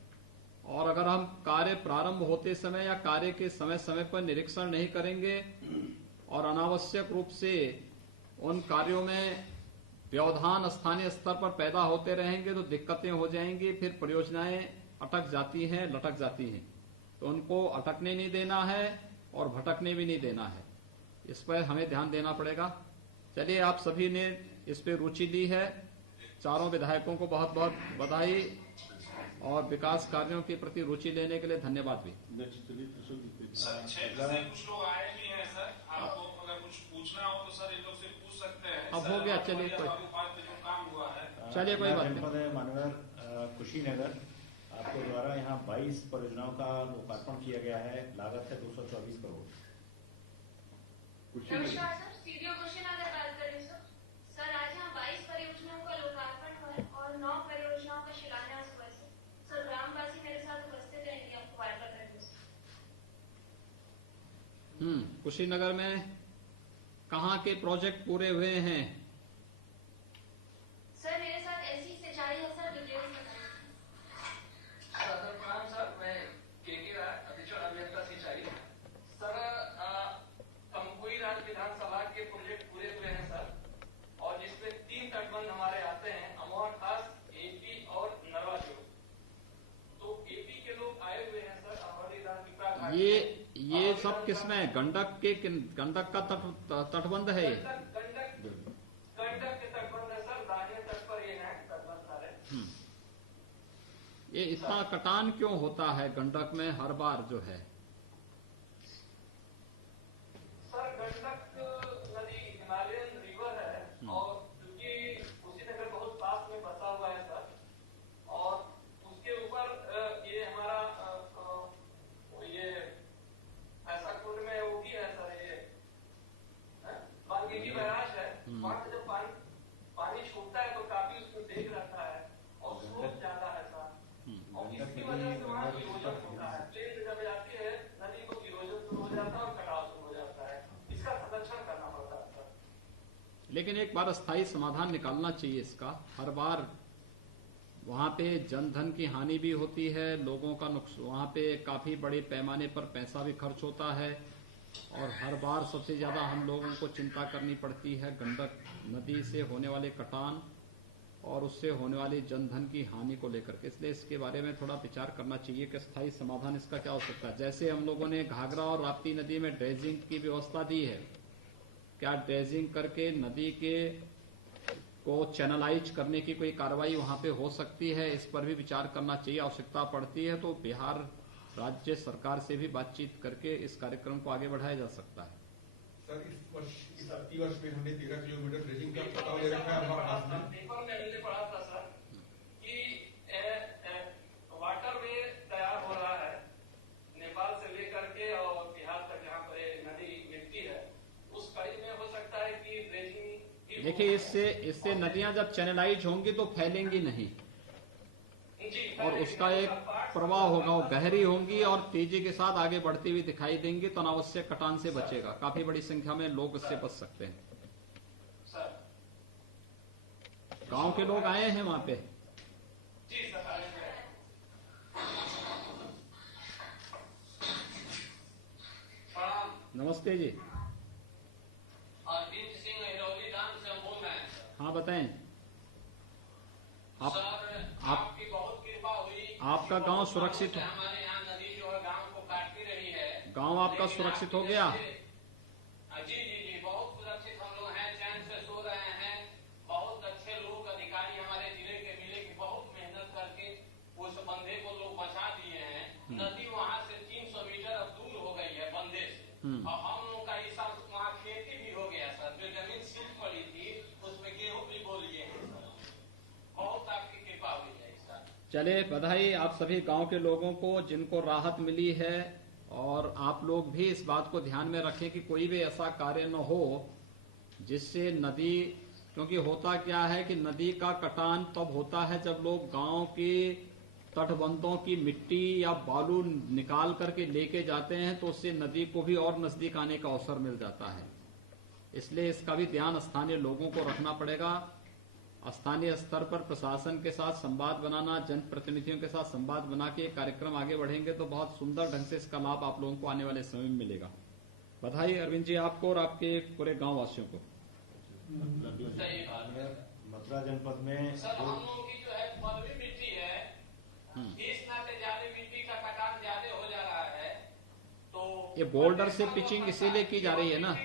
और अगर हम कार्य प्रारंभ होते समय या कार्य के समय समय पर निरीक्षण नहीं करेंगे और अनावश्यक रूप से उन कार्यों में व्यवधान स्थानीय स्तर पर पैदा होते रहेंगे तो दिक्कतें हो जाएंगी, फिर परियोजनाएं अटक जाती हैं, लटक जाती हैं। तो उनको अटकने नहीं देना है और भटकने भी नहीं देना है, इस पर हमें ध्यान देना पड़ेगा। चलिए, आप सभी ने इस पे रुचि ली है, चारों विधायकों को बहुत बहुत बधाई और विकास कार्यों के प्रति रुचि लेने के लिए धन्यवाद भी। सर, क्षेत्र से कुछ लोग आए भी हैं सर, आपको अगर कुछ पूछना हो तो सर इन लोग से पूछ सकते हैं। अब हो गया, चलिए कोई काम हुआ है, चलिए कोई बात नहीं। मानवर कुशीनगर आपके द्वारा यहाँ 22 परियोजनाओं का लोकार्पण किया गया है, लागत है 224 करोड़। नमस्कार सर, सीडीओ कुशीनगर बात कर रही हूँ सर। सर, आज यहाँ 22 परियोजनाओं का लोकार्पण हुआ है और 9 परियोजनाओं का शिलान्यास हुआ है सर। ग्रामवासी मेरे साथ उपस्थित रहेंगे, आपको वार्ता करेंगे। कुशीनगर में कहाँ के प्रोजेक्ट पूरे हुए हैं? सर, मेरे साथ ऐसी सिंचाई है सर, डिटेल्स बताएं। सर, मैं के राय, अधीक्षण अभियंता सिंचाई। सर, तमकुई राज विधानसभा के प्रोजेक्ट पूरे हुए हैं सर, और जिसमें 3 तटबंध हमारे आते हैं, अमोहर खास, एपी और नरवा जोड़। तो एपी के लोग आए हुए हैं सर, अमोहरी राज पिपरा घाट। ये सब किसमें? गंडक का तटबंध है ये? गंडक के तटबंध है सर, दाहिने तट पर ये है तटबंध सारे। ये इतना कटान क्यों होता है गंडक में हर बार जो है? सर, गंडक नदी हिमालयन रिवर है और क्योंकि कुशीनगर बहुत पास में बसा हुआ है सर, और उसके ऊपर ये हमारा ये ऐसा कुंड में वो भी है सर, ये बागेगी बैराज है। वहाँ से जब पानी छूटता है तो काफी उसमें देख रहता है और स्लोप ज्यादा है सर, और इसकी वजह से वहाँ इरोजन होता है। प्लेन जब आती है लेकिन एक बार स्थायी समाधान निकालना चाहिए इसका। हर बार वहां पे जनधन की हानि भी होती है, लोगों का नुकसान, वहां पे काफी बड़े पैमाने पर पैसा भी खर्च होता है और हर बार सबसे ज्यादा हम लोगों को चिंता करनी पड़ती है गंडक नदी से होने वाले कटान और उससे होने वाली जनधन की हानि को लेकर के। इसलिए इसके बारे में थोड़ा विचार करना चाहिए कि स्थायी समाधान इसका क्या हो सकता है। जैसे हम लोगों ने घाघरा और राप्ती नदी में ड्रेजिंग की व्यवस्था दी है, क्या ड्रेजिंग करके नदी के को चैनलाइज करने की कोई कार्रवाई वहां पे हो सकती है? इस पर भी विचार करना चाहिए। आवश्यकता पड़ती है तो बिहार राज्य सरकार से भी बातचीत करके इस कार्यक्रम को आगे बढ़ाया जा सकता है। सर, इस आर्थिक वर्ष में हमने 13 किलोमीटर ड्रेजिंग का प्रस्ताव ले रखा है हमारे पास में। पेपर में मैंने पढ़ा था सर कि वाटर वे तैयार हो रहा है नेपाल से लेकर के और बिहार तक, जहाँ पर नदी मिलती है उस कड़ी में हो सकता है कि ड्रेजिंग। देखिए, इससे नदियां जब चैनलाइज होंगी तो फैलेंगी नहीं और उसका एक प्रवाह होगा, वो गहरी होंगी और तेजी के साथ आगे बढ़ती हुई दिखाई देंगी तो अनावश्यक कटान से बचेगा। काफी बड़ी संख्या में लोग इससे बच सकते हैं। गांव के लोग आए हैं वहां पे। नमस्ते जी। अरविंद सिंह हिरौली धाम से हम बोल रहे हैं सर। हाँ बताएं। आपकी बहुत कृपा हुई, आपका गांव सुरक्षित है? हमारे यहाँ नदी जो है गांव को काटती रही है। गांव आपका सुरक्षित हो गया? जी जी जी, बहुत सुरक्षित हम लोग हैं, चैन से सो रहे हैं। बहुत अच्छे लोग, अधिकारी हमारे जिले के मिले कि बहुत मेहनत करके उस बंधे को लोग बचा दिए हैं। नदी वहाँ से 300 मीटर अब दूर हो गई है बंधे से और हम लोग का इस साल वहाँ खेती भी हो गया सर। जो जमीन सिल्क पड़ी थी उसमें गेहूँ भी बो लिए हैं सर। बहुत आपकी कृपा हुई है इस साल। चले, बधाई आप सभी गांव के लोगों को जिनको राहत मिली है। और आप लोग भी इस बात को ध्यान में रखें कि कोई भी ऐसा कार्य न हो जिससे नदी, क्योंकि होता क्या है कि नदी का कटान तब होता है जब लोग गांव के तटबंधों की मिट्टी या बालू निकाल करके लेके जाते हैं तो उससे नदी को भी और नजदीक आने का अवसर मिल जाता है। इसलिए इसका भी ध्यान स्थानीय लोगों को रखना पड़ेगा। स्थानीय स्तर पर प्रशासन के साथ संवाद बनाना, जनप्रतिनिधियों के साथ संवाद बना के कार्यक्रम आगे बढ़ेंगे तो बहुत सुंदर ढंग से इसका लाभ आप लोगों को आने वाले समय में मिलेगा। बधाई अरविंद जी आपको और आपके पूरे गांव वासियों को। मथुरा जनपद में सर हम लोगों की जो है बलुई मिट्टी है, इस नाते ज्यादा मिट्टी का कटान ज्यादा हो जा रहा है तो ये बोल्डर से पिचिंग इसीलिए की जा रही है ना,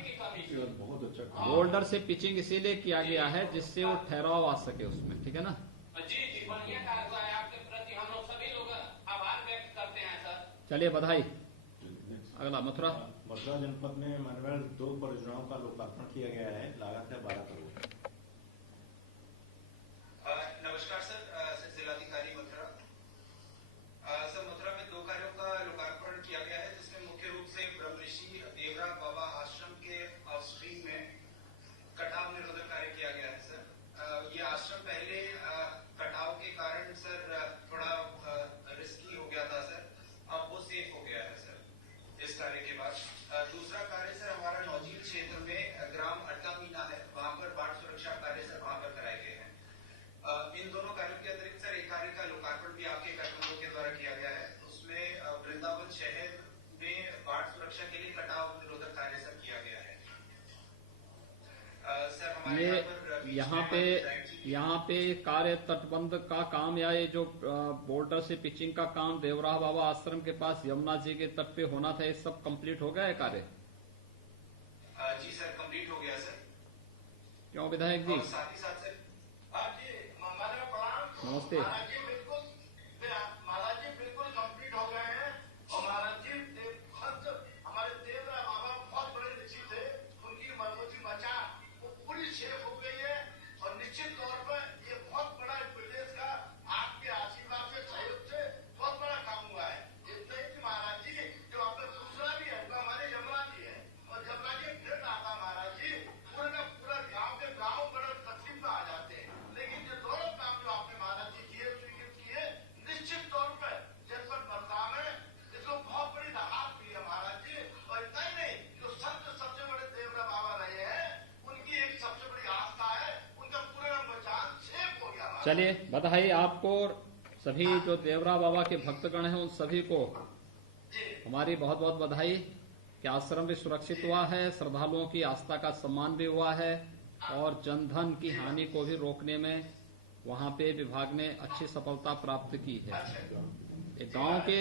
बहुत अच्छा बोल्डर से पिचिंग इसीलिए किया गया है जिससे वो ठहराव आ सके उसमें, ठीक है ना। जी जी, बढ़िया कार्य हुआ है। आपके प्रति हम लोग सभी लोग आभार व्यक्त करते हैं सर। चलिए बधाई। अगला मथुरा जनपद में मनवेल 2 परियोजनाओं का लोकार्पण किया गया है, लागत है 12 करोड़। नमस्कार सर, जिलाधिकारी मथुरा। सर मथुरा में 2 कार्यों का लोकार्पण किया गया है जिसमें मुख्य रूप से ब्रह्मऋषि देवरा बाबा आश्रम के अपस्ट्रीम में कटाव निरोधक कार्य किया गया है सर। ये आश्रम पहले कटाव के कारण सर थोड़ा रिस्की हो गया था सर, अब वो सेफ हो गया है सर इस कार्य के बाद। दूसरा कार्य सर हमारा नौजील क्षेत्र में ग्राम अड्डा मीना है, वहां पर बाढ़ सुरक्षा कार्य सर वहां पर कराए गए हैं। इन दोनों कार्यों के अतिरिक्त सर एक कार्य का लोकार्पण भी आपके कार्यक्रमों के द्वारा किया गया है। उसमें वृंदावन शहर में बाढ़ सुरक्षा के लिए कटाव निरोधक कार्य सर किया गया है। सर हमारे यहाँ पे कार्य तटबंध का काम या ये जो बोल्डर से पिचिंग का काम देवराह बाबा आश्रम के पास यमुना जी के तट पे होना था, ये सब कंप्लीट हो गया है कार्य? जी सर कंप्लीट हो गया सर। क्यों विधायक जी? साथ ही साथ सर नमस्ते। महाराज जी बिल्कुल कंप्लीट हो गए हैं और महाराज जी हमारे देवरा बाबा बहुत बड़े निश्चित थे, उनकी मरम्मती मचा वो पूरी सेफ हो गई है और निश्चित तौर पर ये बहुत बड़ा प्रदेश का आपके आशीर्वाद से, सहयोग से बहुत बड़ा काम हुआ है। इतना ही महाराज जी जो आपने दूसरा भी है वो हमारे यमुना जी है और यमुना जी फिर आता महाराज जी पूरे का पूरा गाँव के गाँव बड़ा तकलीफ में आ जाते हैं, लेकिन ये दोनों काम जो आपने महाराज जी किए चलिए, बधाई आपको और सभी जो देवरा बाबा के भक्तगण हैं उन सभी को हमारी बहुत बहुत बधाई कि आश्रम भी सुरक्षित हुआ है, श्रद्धालुओं की आस्था का सम्मान भी हुआ है और जनधन की हानि को भी रोकने में वहां पे विभाग ने अच्छी सफलता प्राप्त की है।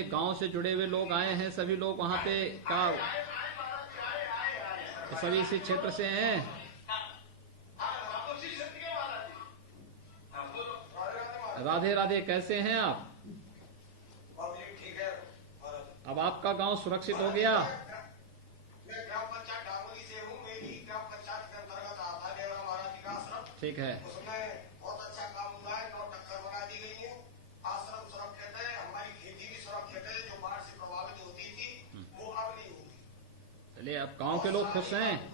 गांव से जुड़े हुए लोग आए हैं, सभी लोग वहां पे का सभी इसी क्षेत्र से हैं। राधे राधे, कैसे हैं आप? ठीक है। अब आपका गांव सुरक्षित हो गया? मैं ग्राम पंचायत डामोरी से हूँ। मेरी ग्राम पंचायत के अंतर्गत आता है देवरा महाराज जी का आश्रम। ठीक है। उसमें बहुत अच्छा काम हुआ है। 9 टक्कर बना दी गई है। आश्रम सुरक्षित है। हमारी खेती भी सुरक्षित है। जो बाढ़ से प्रभावित होती थी वो अब नहीं होगी। चलिए, अब गांव के लोग खुश हैं?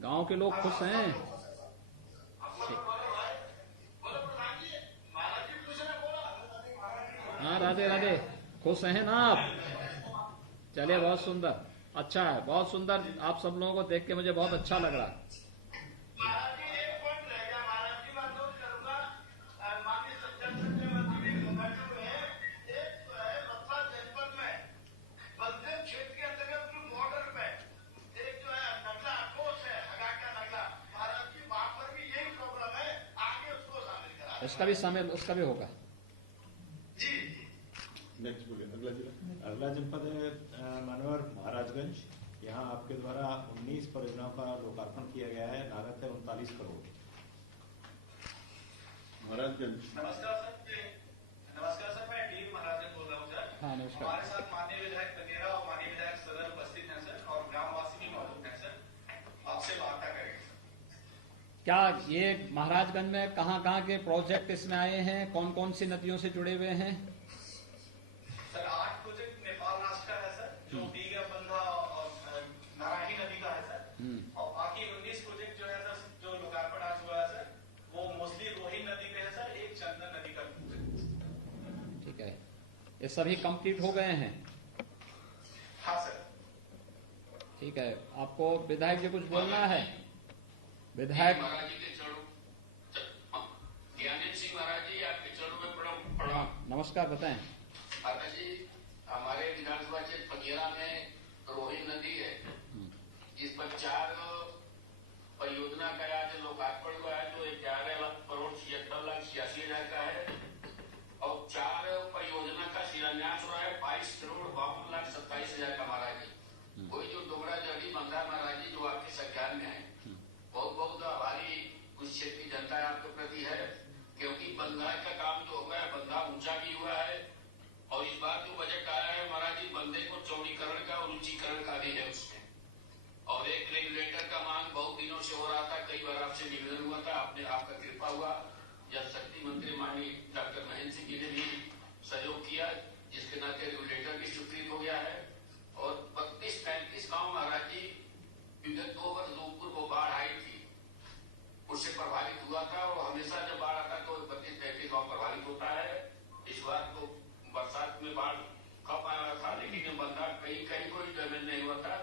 गांव के लोग खुश हैं? हाँ, राधे राधे, खुश हैं ना आप? चलिए, बहुत सुंदर, अच्छा है, बहुत सुंदर। आप सब लोगों को देख के मुझे बहुत अच्छा लग रहा है। उसका भी शामिल, उसका भी होगा। नेक्स्ट बोलिए, अगला जिला। अगला जनपद है मनोहर महाराजगंज। यहाँ आपके द्वारा 19 परियोजनाओं का लोकार्पण किया गया है। लागत है 39 करोड़। महाराजगंज। नमस्कार सर, मैं डी महाराजगंज बोल रहा हूँ सर। हाँ, नमस्कार। हमारे साथ माननीय विधायक कनेरा और माननीय विधायक सदर उपस्थित हैं सर, और ग्रामवासी भी मौजूद हैं सर। आपसे वार्ता करेंगे। क्या ये महाराजगंज में कहाँ के प्रोजेक्ट इसमें आए हैं? कौन कौन सी नदियों से जुड़े हुए हैं? सर 8 प्रोजेक्ट नेपाल राष्ट्र का है सर, जो बीघा बंधा और नारायणी नदी का है सर। और बाकी 19 प्रोजेक्ट जो है सर, जो लोकार्पण आज हुआ है सर, वो मोस्टली रोहिन नदी के है सर, एक चंदन नदी का प्रोजेक्ट। ठीक है, ये सभी कंप्लीट हो गए हैं? हाँ सर। ठीक है, आपको विधायक जी कुछ बोलना है? विधायक महाराज जी के चरणों, ज्ञानेंद्र सिंह महाराज जी आपके चरणों में प्रणाम। नमस्कार, बताएं। माता जी, हमारे विधानसभा क्षेत्र फगेरा में रोहिन नदी है, जिस पर 4 परियोजना का आज लोकार्पण हुआ है, जो 11,76,86,00,000 का है, और 4 परियोजना का शिलान्यास हुआ है 22,52,27,000 का। महाराज जी, वही जो डोबरा जड़ी बंधा महाराज जी जो आपके संज्ञान में है, बहुत बहुत आभारी उस क्षेत्र की जनता आपके प्रति है, क्योंकि बंधा का काम जो हुआ है, बंधा ऊंचा भी हुआ है, और इस बार जो बजट आया है महाराज जी, बंदे को चौड़ीकरण का और ऊंचीकरण का भी है उसमें। और एक रेगुलेटर का मांग बहुत दिनों से हो रहा था, कई बार आपसे निवेदन हुआ था, आपका कृपा हुआ, जल शक्ति मंत्री माननीय डॉक्टर महेंद्र सिंह जी ने भी सहयोग किया, जिसके नाते रेगुलेटर भी स्वीकृत हो गया है। और 32-35 गाँव महाराज जी विगत 2 वर्ष रूपपुर को बाढ़ आई थी, उससे प्रभावित हुआ था, और हमेशा जब बाढ़ आता तो 32-35 गाँव प्रभावित होता है। इस बार तो बरसात में बाढ़ कम आया था, लेकिन बंदा कहीं कोई डैमेज नहीं हुआ था।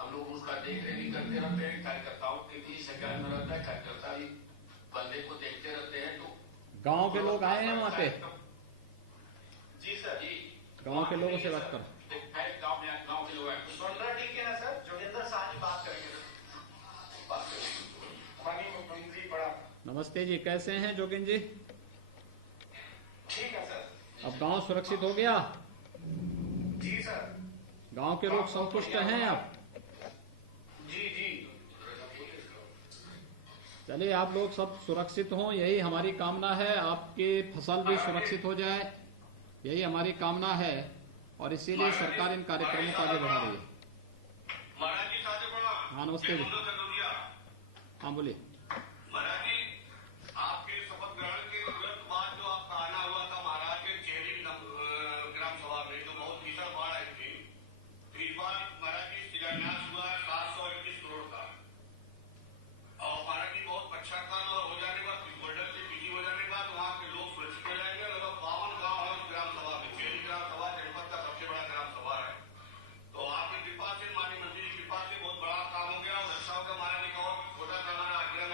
हम लोग उसका देख रेख भी करते रहते हैं, कार्यकर्ताओं के भी सहकार में रहता है, कार्यकर्ता भी बंदे को देखते रहते हैं। तो गांव के लोग आए हैं वहाँ पे? जी सर, जी गांव के लोगों से बात करो। गाँव के लोग आए, 15 ठीक है ना सर? जोगिंदर शाह जी बात करेंगे। माननीय मुख्यमंत्री बड़ा नमस्ते जी, कैसे हैं जोगिंदर जी? ठीक है सर। अब गांव सुरक्षित हो गया? जी सर। गांव के लोग संतुष्ट हैं अब? जी जी। चलिए, आप लोग सब सुरक्षित हों, यही हमारी कामना है। आपकी फसल भी सुरक्षित हो जाए, यही हमारी कामना है, और इसीलिए सरकार इन कार्यक्रमों को आगे बढ़ा रही है। हाँ, नमस्ते जी। हाँ, बोलिए। महाराज जी, आपके शपथ ग्रहण के तुरंत बाद जो आपका आना हुआ था महाराज के चेहरी ग्राम सभा में, जो बहुत भीषण बाढ़ आई थी, तो इस बार महाराज जी शिलान्यास हुआ है 721 करोड़ का। और महाराज जी बहुत अच्छा काम हो जाने के बाद, बॉर्डर से बिजी हो जाने के बाद वहाँ के लोग सुरक्षित हो जाएंगे। लगभग 52 गाँव है उस ग्राम सभा में। चेहरी ग्राम सभा जनपद का सबसे बड़ा ग्राम सभा है। तो आपकी कृपा से, माननीय मंत्री की कृपा से बहुत बड़ा काम हो गया, और अच्छा होगा। महाराज जी का और छोटा सा हमारा आग्रह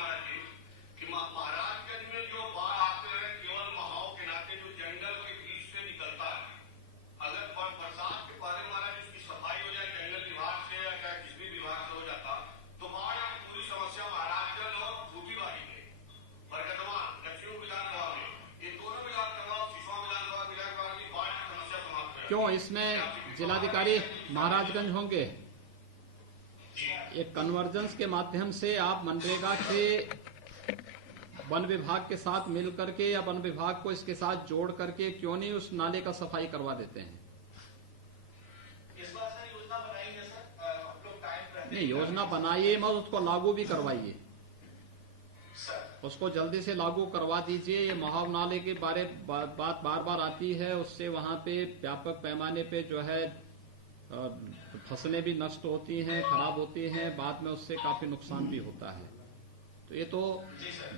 क्यों इसमें जिलाधिकारी महाराजगंज होंगे? एक कन्वर्जेंस के माध्यम से आप मनरेगा के वन विभाग के साथ मिल करके या वन विभाग को इसके साथ जोड़ करके क्यों नहीं उस नाले का सफाई करवा देते हैं? इस बार सर योजना बनाई है सर, हम लोग टाइम रहते नहीं, योजना बनाइए मत, उसको लागू भी करवाइए, उसको जल्दी से लागू करवा दीजिए। ये महाव नाले के बारे बात बार बार आती है, उससे वहां पे व्यापक पैमाने पे जो है फसलें भी नष्ट होती हैं, खराब होती हैं, बाद में उससे काफी नुकसान भी होता है। तो ये तो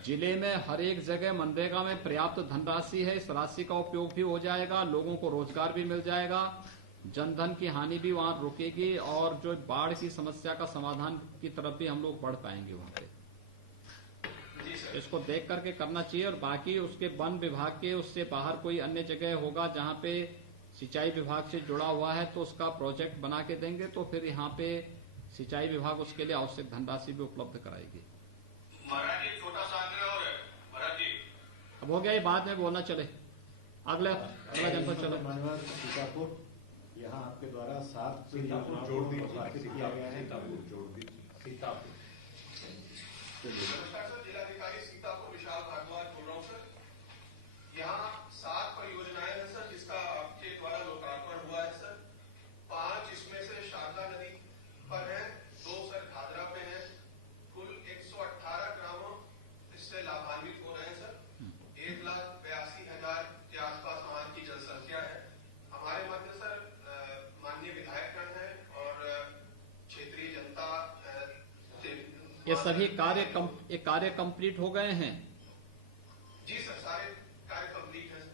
जिले में हर एक जगह मनरेगा में पर्याप्त धनराशि है, इस राशि का उपयोग भी हो जाएगा, लोगों को रोजगार भी मिल जाएगा, जनधन की हानि भी वहां रुकेगी और जो बाढ़ की समस्या का समाधान की तरफ भी हम लोग बढ़ पाएंगे वहां पे। इसको देख करके करना चाहिए। और बाकी उसके वन विभाग के उससे बाहर कोई अन्य जगह होगा जहां पे सिंचाई विभाग से जुड़ा हुआ है तो उसका प्रोजेक्ट बना के देंगे, तो फिर यहाँ पे सिंचाई विभाग उसके लिए आवश्यक धनराशि भी उपलब्ध कराएगी। महाराज जी छोटा सा आग्रह और है महाराज जी, अब हो गया, ये बाद में बोलना चले, अगला जनपद चलो। सीतापुर, यहाँ आपके द्वारा 7 सीतापुर जोड़ दीजिए, किया गया है। सीतापुर जोड़ दीजिए, सीतापुर। नमस्कार सर, जिलाधिकारी सीतापुर विशाल भारद्वाज बोल रहा हूँ सर। यहाँ 7 परियोजनाएं हैं सर जिसका आपके द्वारा लोकार्पण हुआ है सर। 5 इसमें से शारदा नदी पर है, 2 सर घाघरा पे है। कुल 118 ग्रामों इससे लाभान्वित हो रहे हैं सर। 1,82,000 के आसपास वहाँ की जनसंख्या है। हमारे मध्य सर माननीय विधायकगण है और क्षेत्रीय जनता। ये सभी कार्य कंप्लीट हो गए हैं? जी सर, सारे कार्य कंप्लीट है सर।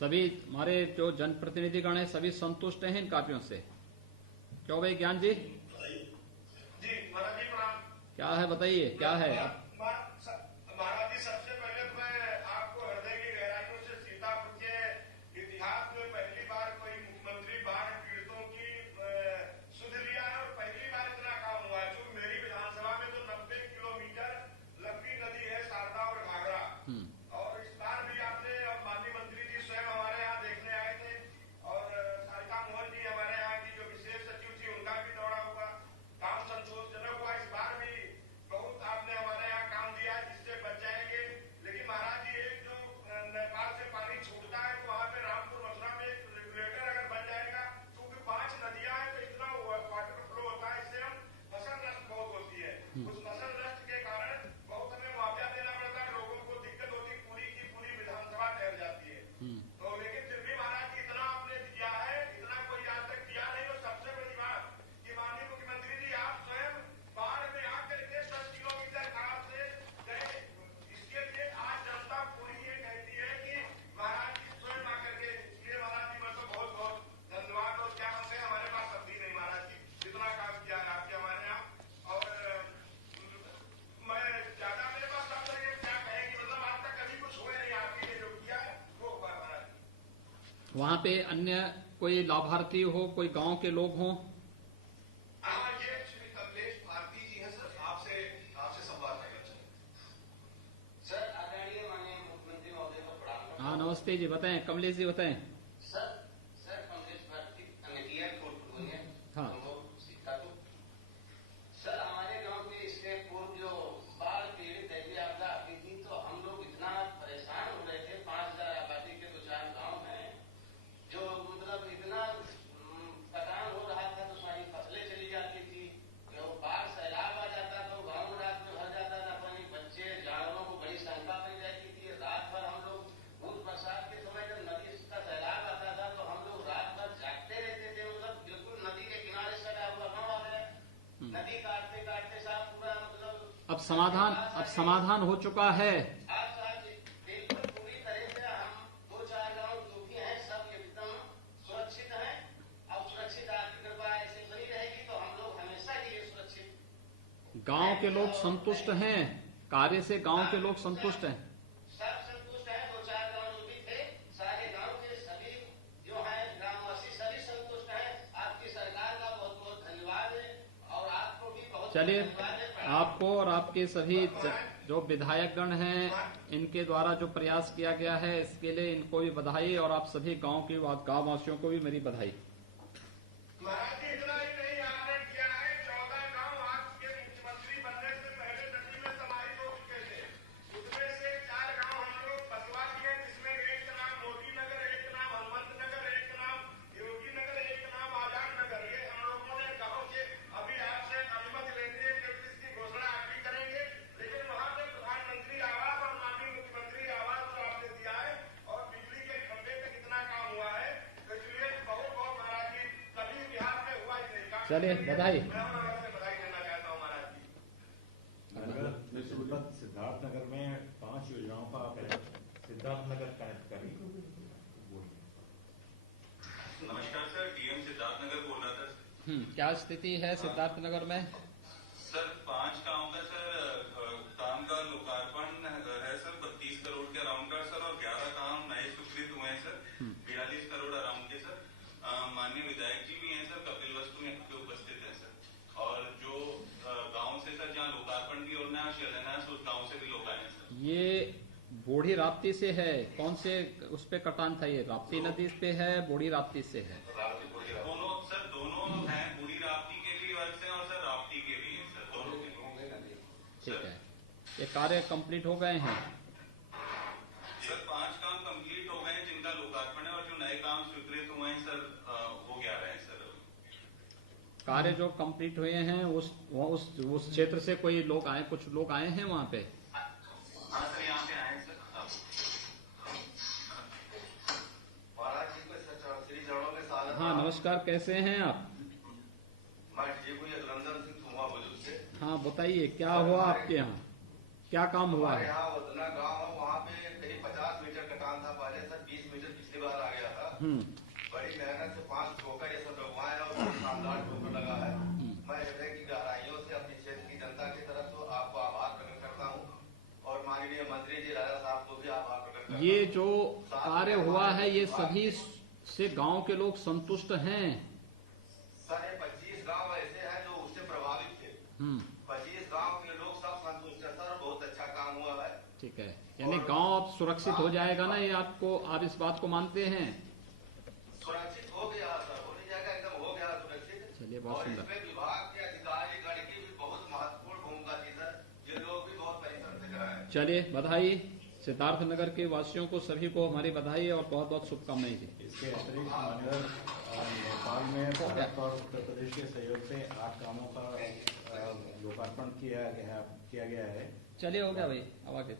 सभी हमारे जो जनप्रतिनिधिगण हैं सभी संतुष्ट हैं इन कार्यों से? क्यों भाई ज्ञान जी? जी महाराज जी प्रणाम। क्या है बताइए, क्या है? महाराज जी सबसे पहले तो मैं आपको हृदय की गहराइयों से सीतापुर के इतिहास में पहली बार कोई मुख्यमंत्री बाढ़ पीड़ितों की सुध लिया है और पहली बार इतना काम हुआ है। जो मेरी विधानसभा में तो 90 किलोमीटर लंबी नदी है शारदा और घाघरा, और इस बार भी आपने माननीय मंत्री जी स्वयं हमारे यहाँ देखने आए थे और सारिका मोहन जी हमारे यहाँ की जो विशेष सचिव थी उनका भी दौरा हुआ, काम संतोषजनक हुआ। इस बार भी बहुत आपने हमारे यहाँ काम दिया है जिससे बच जाएंगे। लेकिन महाराज जी एक जो नेपाल से पानी छूटता है तो वहाँ पे रामपुर मथुरा में एक रेगुलेटर अगर बन जाएगा, क्योंकि 5 नदियां हैं तो इतना वाटर फ्लो होता है, इससे हम फसल नष्ट बहुत होती है। उस फसल नष्ट के कारण बहुत हमें मुआवजा देना पड़ता है, लोगों को दिक्कत होती, पूरी की पूरी विधानसभा ठहर जाती है। तो लेकिन फिर भी महाराज जी इतना आपने दिया है, इतना कोई आज तक किया नहीं। और सबसे बड़ी बात कि माननीय मुख्यमंत्री जी आप स्वयं बाढ़ में आकर के 10 किलोमीटर कार से गए, इसके लिए आज जनता पूरी ये कहती है कि महाराज जी स्वयं आकर के, इसलिए महाराज जी मैं तो बहुत बहुत धन्यवाद और क्या कहते हैं हमारे पास शब्द ही नहीं महाराज जी, जितना काम किया है आपके हमारे यहाँ। और मैं ज्यादा मेरे पास शब्द नहीं है, क्या कहें कि मतलब आज तक कभी कुछ हुआ नहीं, आपने जो किया है वो हुआ महाराज जी। वहां पे अन्य कोई लाभार्थी हो, कोई गांव के लोग हों? हाँ, ये श्री कमलेश भारती जी हैं सर, आपसे संवाद करना चाहेंगे। सर आदरणीय माननीय मुख्यमंत्री महोदय को प्रणाम। हाँ नमस्ते जी, बताएं कमलेश जी बताएं। सर कमलेश भारती अमेठिया कोटपुर है। हाँ। सीतापुर। सर हमारे गांव में इसके पूर्व जो बाढ़ पीड़ित दैवीय आपदा आती थी तो हम लोग इतना परेशान हो रहे थे। 5,000 आबादी के 2-4 गाँव हैं जो मतलब इतना पठान हो रहा था तो सारी फसलें चली जाती थी। जो बाढ़ सैलाब आ जाता तो गाँव रात में भर जाता था पानी, बच्चे जानवरों को बड़ी शंका बन जाती थी। रात भर हम लोग बहुत बरसात के समय जब नदी का सैलाब आता था तो हम लोग रात भर जागते रहते थे। मतलब बिल्कुल नदी के किनारे सटा हुआ गाँव आ गया, नदी काटते काटते साफ पूरा मतलब अब समाधान हो चुका है। आज बिल्कुल पूरी तरह से हम 2-4 गाँव जो भी हैं सब एकदम सुरक्षित हैं। अब सुरक्षित आपकी कृपा ऐसे बनी रहेगी तो हम लोग हमेशा ही सुरक्षित। गांव के लोग संतुष्ट हैं, कार्य से गांव के लोग संतुष्ट हैं। सब संतुष्ट हैं। 2-4 गाँव जो भी थे सारे गाँव के सभी जो हैं ग्रामवासी सभी संतुष्ट हैं। आपकी सरकार का बहुत बहुत धन्यवाद है और आपको भी बहुत चलिए धन्यवाद है। आपको और आपके सभी जो विधायकगण हैं इनके द्वारा जो प्रयास किया गया है इसके लिए इनको भी बधाई और आप सभी गांव वासियों को भी मेरी बधाई। महाराज जी इतना ही नहीं आंदोलन किया है, 14 गांव आपके मुख्यमंत्री बनने से पहले नदी में समाहित हो चुके थे। उसमें से 4 गांव हम लोग बसवा दिए, जिसमें एक का नाम मोदी नगर, एक का नाम हनुमंत नगर, एक का नाम योगी नगर, एक का नाम आजाद नगर। ये हम लोगों ने गांव के अभी आपसे अनुमति लेते हैं कि इसकी घोषणा आप भी करेंगे, लेकिन वहां पे प्रधानमंत्री आवास और माननीय मुख्यमंत्री आवास जो आपने दिया है और बिजली के खंभे पे कितना काम हुआ है, तो इसलिए बहुत बहुत महाराज जी कभी बिहार में हुआ ही नहीं। चलिए बधाई। बधाई देना चाहता हूँ महाराज जी। सिद्धार्थनगर में 5 योजनाओं का सिद्धार्थनगर कनेक्ट करें। नमस्कार सर, डीएम सिद्धार्थनगर बोल रहा था। क्या स्थिति है सिद्धार्थनगर में? सर 5 गांव का सर काम का लोकार्पण है सर, 32 करोड़ के अराउंड का सर, और 11 काम नए स्वीकृत हुए हैं सर, 42 करोड़ अराउंड के सर। माननीय विधायक जी भी हैं सर, कपिल वस्तु यहाँ पे उपस्थित है सर। और जो गांव से सर जहाँ लोकार्पण भी होना है शिलान्यास, उस गांव से भी लोग आए हैं सर। ये बूढ़ी राप्ती से है, कौन से उस पे कटान था? ये राप्ती नदी पे है, बूढ़ी राप्ती से है? दोनों सर, दोनों हैं, बूढ़ी राप्ती के भी वर्ग से और सर राप्ती के भी हैं सर, दोनों के। ठीक है, ये कार्य कंप्लीट हो गए हैं? सर 5 काम कंप्लीट हो गए हैं जिनका लोकार्पण है, और जो नए काम स्वीकृत हुए हैं सर वो 11 हैं सर। कार्य जो कंप्लीट हुए हैं उस क्षेत्र से कोई लोग आए, कुछ लोग आए हैं वहाँ पे? हाँ सर, यहाँ पे आए हैं सर। महाराज जी को श्री चरणों में सादर। हाँ नमस्कार, कैसे हैं आप? मैं ठीक हूँ, रंजन सिंह सुमा बुजुर्ग से। हाँ बताइए, क्या हुआ आपके यहाँ, क्या काम हुआ है? यहाँ वदना गाँव है, वहाँ पे करीब 50 मीटर कटान था पहले सर, 20 मीटर पिछली बार आ गया था। बड़ी मेहनत से 5 ठोकर ये सब लगवाए और शानदार ठोकर लगा है। मैं हृदय की गहराइयों से अपने क्षेत्र की जनता की तरफ से आपको आभार प्रकट करता हूँ, और माननीय मंत्री जी राजा साहब को भी आभार प्रकट करता हूँ। ये जो कार्य हुआ है ये सभी से गांव के लोग संतुष्ट हैं? सर ये 25 गांव ऐसे हैं जो उससे प्रभावित थे। 25 गांव के लोग सब संतुष्ट है सर, बहुत अच्छा काम हुआ है। ठीक है, यानी गांव अब सुरक्षित हो जाएगा ना, ये आप इस बात को मानते हैं? सुरक्षित हो गया सर, हो नहीं जाएगा, एकदम हो गया सुरक्षित। चलिए बहुत और सुंदर। इसमें विभाग के अधिकारी गण की भी बहुत महत्वपूर्ण भूमिका थी सर, ये लोग भी बहुत परिश्रम से कराए। चलिए बधाई, सिद्धार्थनगर के वासियों को सभी को हमारी बधाई और बहुत बहुत शुभकामनाएं जी। इसके अतिरिक्त माननीय नेपाल में भारत और उत्तर प्रदेश के सहयोग से 8 कामों का लोकार्पण किया गया है। चलिए हो गया भाई, अब आगे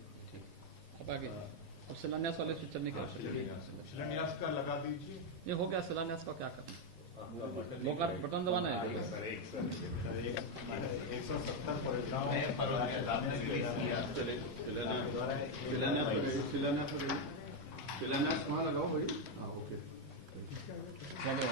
अब आगे अब शिलान्यास वाले से चलने के बाद शिलान्यास का लगा दीजिए। ये हो गया, शिलान्यास का क्या करना, लोकार्पण बटन दबाना है? 170 परियोजनाओं शिलान्यास वहाँ लगाओ भाई। हाँ ओके, चलिए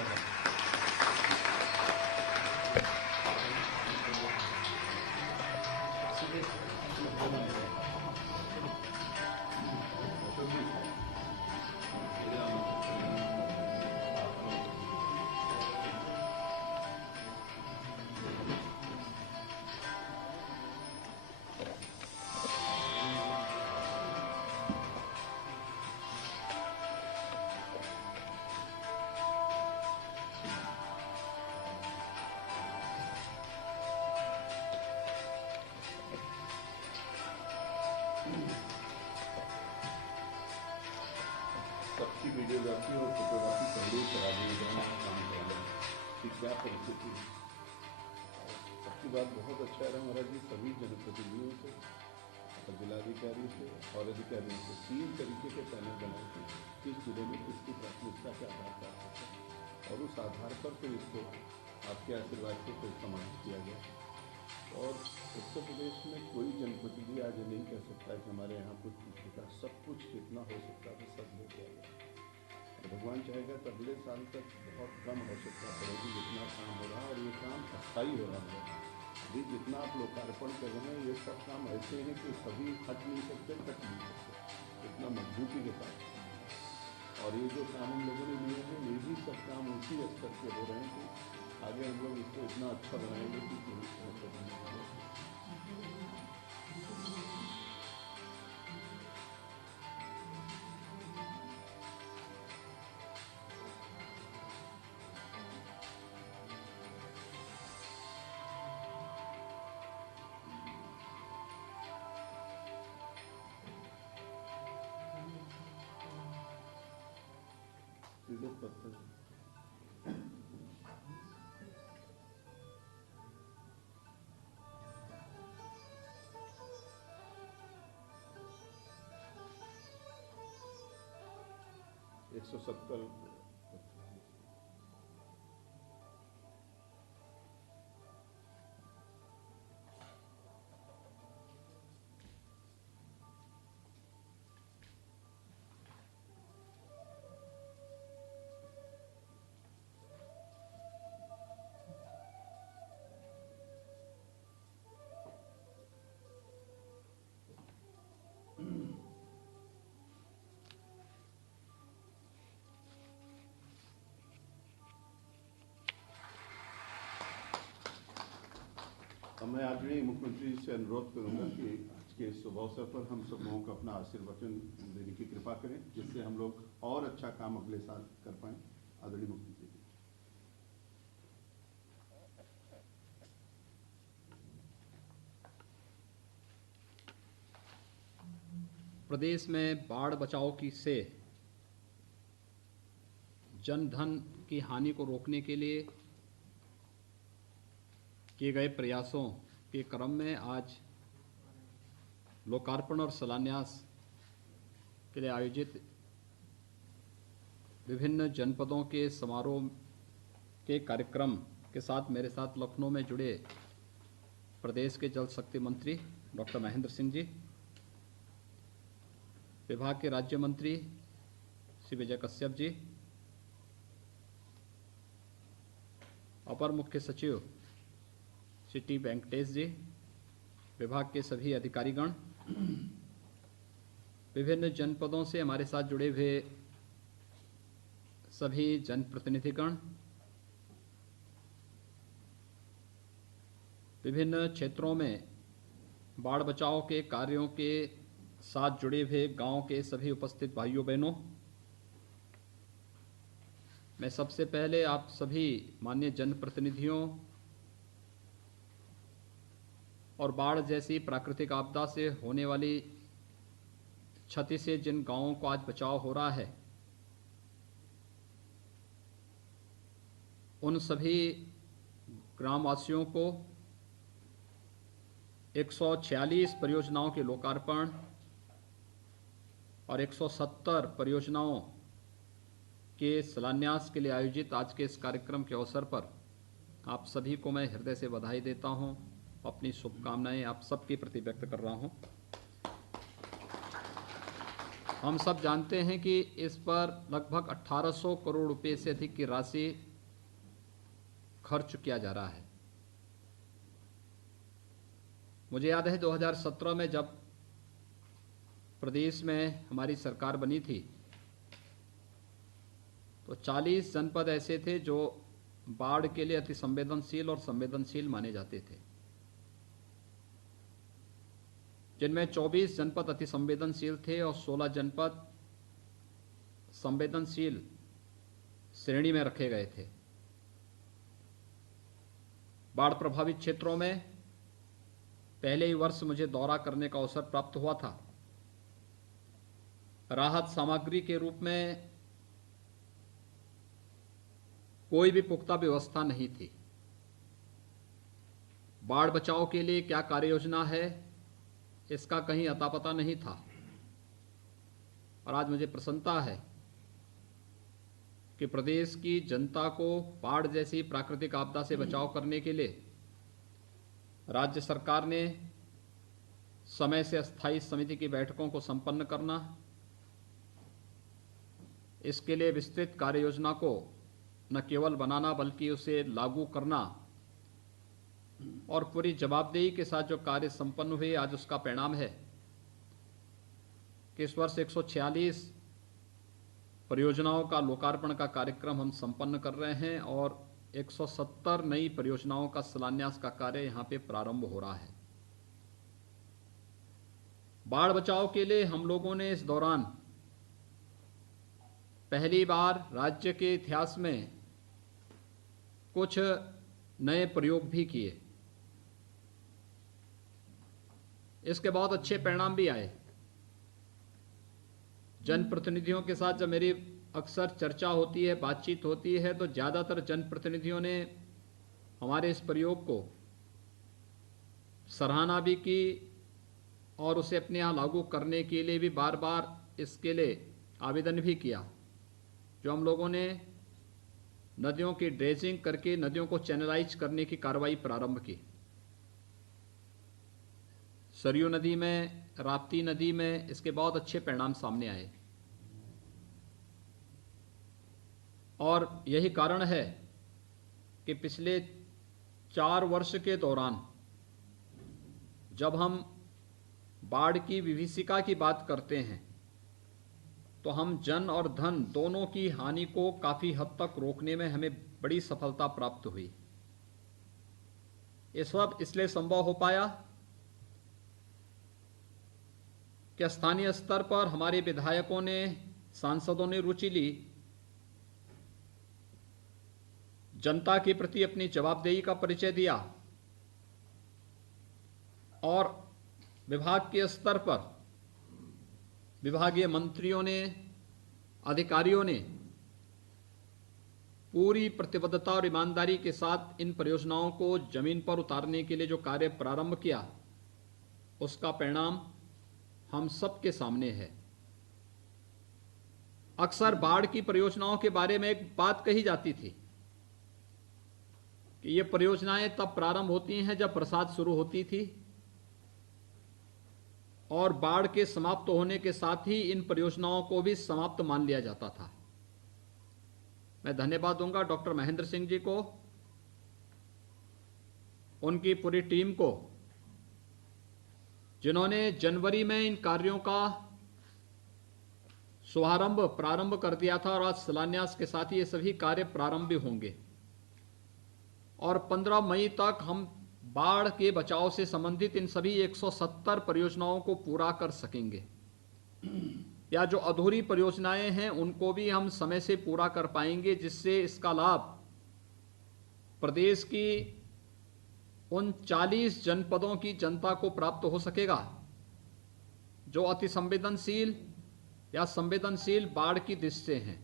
सबकी वीडियोग्राफी और फोटोग्राफी पहले ही करा दी जाए, काम करा कि क्या परिस्थिति है। सबकी बात बहुत अच्छा रहा महाराज जी, सभी जनप्रतिनिधियों से और जिलाधिकारी से और अधिकारियों से 3 तरीके के पैनल बनाए थे, किस जिले में किसकी प्राथमिकता के आधार पर, और उस आधार पर फिर इसको आपके आशीर्वाद से फिर समाप्त किया गया। और उत्तर प्रदेश में कोई जनप्रतिनिधि आज नहीं कह सकता कि हमारे यहाँ कुछ टूटेगा, सब कुछ कितना हो सकता है सब हो गया। भगवान चाहेगा तो अगले साल तक बहुत कम आवश्यकता पड़ेगी जितना काम हो रहा है, और ये काम अस्थायी हो रहा है। अभी जितना आप लोकार्पण कर रहे हैं ये सब काम ऐसे हैं कि सभी हट नहीं सकते, कट नहीं सकते, इतना मजबूती के साथ। और ये जो काम हम लोगों ने लिए हैं ये भी सब काम उसी स्तर के हो रहे हैं कि आगे हम लोग इसको इतना अच्छा बनाएंगे कि 170 170 मैं आदरणीय मुख्यमंत्री से अनुरोध करूंगा कि आज के शुभ अवसर पर हम सब लोगों को अपना आशीर्वचन देने की कृपा करें, जिससे हम लोग और अच्छा काम अगले साल कर पाएं। आदरणीय मुख्यमंत्री जी। प्रदेश में बाढ़ बचाव की से जन धन की हानि को रोकने के लिए किए गए प्रयासों के क्रम में आज लोकार्पण और शिलान्यास के लिए आयोजित विभिन्न जनपदों के समारोह के कार्यक्रम के साथ मेरे साथ लखनऊ में जुड़े प्रदेश के जल शक्ति मंत्री डॉक्टर महेंद्र सिंह जी, विभाग के राज्य मंत्री श्री विजय कश्यप जी, अपर मुख्य सचिव श्री टी वेंकटेश जी, विभाग के सभी अधिकारीगण, विभिन्न जनपदों से हमारे साथ जुड़े हुए सभी जनप्रतिनिधिगण, विभिन्न क्षेत्रों में बाढ़ बचाव के कार्यों के साथ जुड़े हुए गांव के सभी उपस्थित भाइयों बहनों, मैं सबसे पहले आप सभी माननीय जनप्रतिनिधियों और बाढ़ जैसी प्राकृतिक आपदा से होने वाली क्षति से जिन गांवों को आज बचाव हो रहा है, उन सभी ग्रामवासियों को 146 परियोजनाओं के लोकार्पण और 170 परियोजनाओं के शिलान्यास के लिए आयोजित आज के इस कार्यक्रम के अवसर पर आप सभी को मैं हृदय से बधाई देता हूं, अपनी शुभकामनाएं आप सबके प्रति व्यक्त कर रहा हूं। हम सब जानते हैं कि इस पर लगभग 1800 करोड़ रुपए से अधिक की राशि खर्च किया जा रहा है। मुझे याद है 2017 में जब प्रदेश में हमारी सरकार बनी थी तो 40 जनपद ऐसे थे जो बाढ़ के लिए अति संवेदनशील और संवेदनशील माने जाते थे, जिनमें 24 जनपद अति संवेदनशील थे और 16 जनपद संवेदनशील श्रेणी में रखे गए थे। बाढ़ प्रभावित क्षेत्रों में पहले ही वर्ष मुझे दौरा करने का अवसर प्राप्त हुआ था। राहत सामग्री के रूप में कोई भी पुख्ता व्यवस्था नहीं थी। बाढ़ बचाव के लिए क्या कार्य योजना है, इसका कहीं अता पता नहीं था। और आज मुझे प्रसन्नता है कि प्रदेश की जनता को बाढ़ जैसी प्राकृतिक आपदा से बचाव करने के लिए राज्य सरकार ने समय से अस्थायी समिति की बैठकों को संपन्न करना, इसके लिए विस्तृत कार्य योजना को न केवल बनाना बल्कि उसे लागू करना और पूरी जवाबदेही के साथ जो कार्य संपन्न हुए, आज उसका परिणाम है कि इस वर्ष 146 परियोजनाओं का लोकार्पण का कार्यक्रम हम संपन्न कर रहे हैं और 170 नई परियोजनाओं का शिलान्यास का कार्य यहां पे प्रारंभ हो रहा है। बाढ़ बचाव के लिए हम लोगों ने इस दौरान पहली बार राज्य के इतिहास में कुछ नए प्रयोग भी किए। इसके बहुत अच्छे परिणाम भी आए। जनप्रतिनिधियों के साथ जब मेरी अक्सर चर्चा होती है, बातचीत होती है, तो ज़्यादातर जनप्रतिनिधियों ने हमारे इस प्रयोग को सराहना भी की और उसे अपने यहाँ लागू करने के लिए भी बार बार इसके लिए आवेदन भी किया। जो हम लोगों ने नदियों की ड्रेजिंग करके नदियों को चैनलाइज करने की कार्रवाई प्रारंभ की। सरयू नदी में, राप्ती नदी में इसके बहुत अच्छे परिणाम सामने आए और यही कारण है कि पिछले 4 वर्ष के दौरान जब हम बाढ़ की विभीषिका की बात करते हैं तो हम जन और धन दोनों की हानि को काफ़ी हद तक रोकने में हमें बड़ी सफलता प्राप्त हुई। ये सब इसलिए संभव हो पाया कि स्थानीय स्तर पर हमारे विधायकों ने, सांसदों ने रुचि ली, जनता के प्रति अपनी जवाबदेही का परिचय दिया और विभाग के स्तर पर विभागीय मंत्रियों ने, अधिकारियों ने पूरी प्रतिबद्धता और ईमानदारी के साथ इन परियोजनाओं को जमीन पर उतारने के लिए जो कार्य प्रारंभ किया, उसका परिणाम हम सबके सामने है। अक्सर बाढ़ की परियोजनाओं के बारे में एक बात कही जाती थी कि ये परियोजनाएं तब प्रारंभ होती हैं जब बरसात शुरू होती थी और बाढ़ के समाप्त होने के साथ ही इन परियोजनाओं को भी समाप्त मान लिया जाता था। मैं धन्यवाद दूंगा डॉक्टर महेंद्र सिंह जी को, उनकी पूरी टीम को, जिन्होंने जनवरी में इन कार्यों का प्रारंभ कर दिया था और आज शिलान्यास के साथ ही ये सभी कार्य प्रारंभ भी होंगे और 15 मई तक हम बाढ़ के बचाव से संबंधित इन सभी 170 परियोजनाओं को पूरा कर सकेंगे या जो अधूरी परियोजनाएं हैं उनको भी हम समय से पूरा कर पाएंगे, जिससे इसका लाभ प्रदेश की उन 40 जनपदों की जनता को प्राप्त हो सकेगा जो अति संवेदनशील या संवेदनशील बाढ़ की दृष्टि से हैं।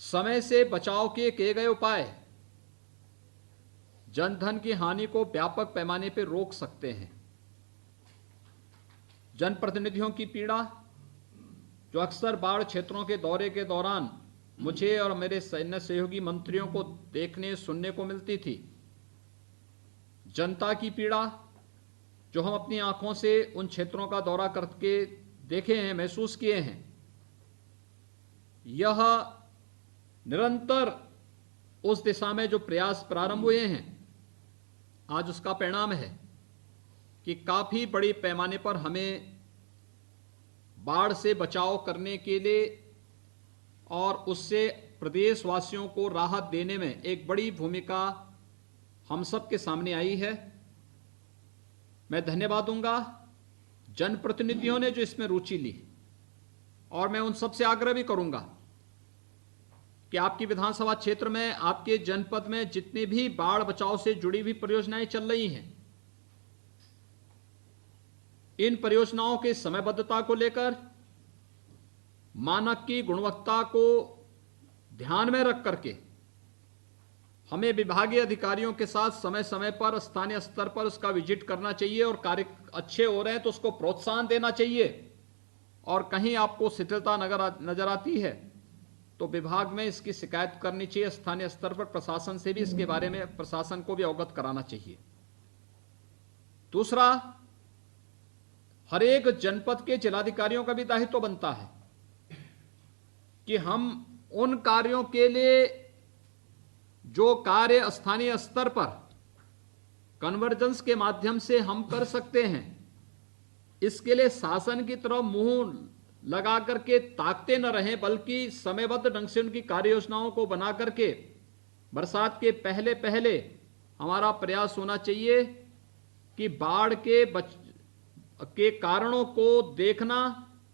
समय से बचाव के किए गए उपाय जनधन की हानि को व्यापक पैमाने पर रोक सकते हैं। जनप्रतिनिधियों की पीड़ा जो अक्सर बाढ़ क्षेत्रों के दौरे के दौरान मुझे और मेरे सैन्य सहयोगी मंत्रियों को देखने सुनने को मिलती थी, जनता की पीड़ा जो हम अपनी आंखों से उन क्षेत्रों का दौरा करके देखे हैं, महसूस किए हैं, यह निरंतर उस दिशा में जो प्रयास प्रारंभ हुए हैं, आज उसका परिणाम है कि काफी बड़ी पैमाने पर हमें बाढ़ से बचाव करने के लिए और उससे प्रदेशवासियों को राहत देने में एक बड़ी भूमिका हम सब के सामने आई है। मैं धन्यवाद दूंगा जनप्रतिनिधियों ने जो इसमें रुचि ली और मैं उन सबसे आग्रह भी करूंगा कि आपकी विधानसभा क्षेत्र में, आपके जनपद में जितनी भी बाढ़ बचाव से जुड़ी हुई परियोजनाएं चल रही हैं, इन परियोजनाओं के समयबद्धता को लेकर, मानक की गुणवत्ता को ध्यान में रख करके हमें विभागीय अधिकारियों के साथ समय समय पर स्थानीय स्तर पर उसका विजिट करना चाहिए और कार्य अच्छे हो रहे हैं तो उसको प्रोत्साहन देना चाहिए और कहीं आपको शिथिलता नजर आती है तो विभाग में इसकी शिकायत करनी चाहिए। स्थानीय स्तर पर प्रशासन से भी इसके बारे में प्रशासन को भी अवगत कराना चाहिए। दूसरा, हर एक जनपद के जिलाधिकारियों का भी दायित्व बनता है कि हम उन कार्यों के लिए जो कार्य स्थानीय स्तर पर कन्वर्जेंस के माध्यम से हम कर सकते हैं, इसके लिए शासन की तरफ मुंह लगा करके ताकते न रहें, बल्कि समयबद्ध ढंग से उनकी कार्य योजनाओं को बना करके बरसात के पहले पहले हमारा प्रयास होना चाहिए कि बाढ़ के कारणों को देखना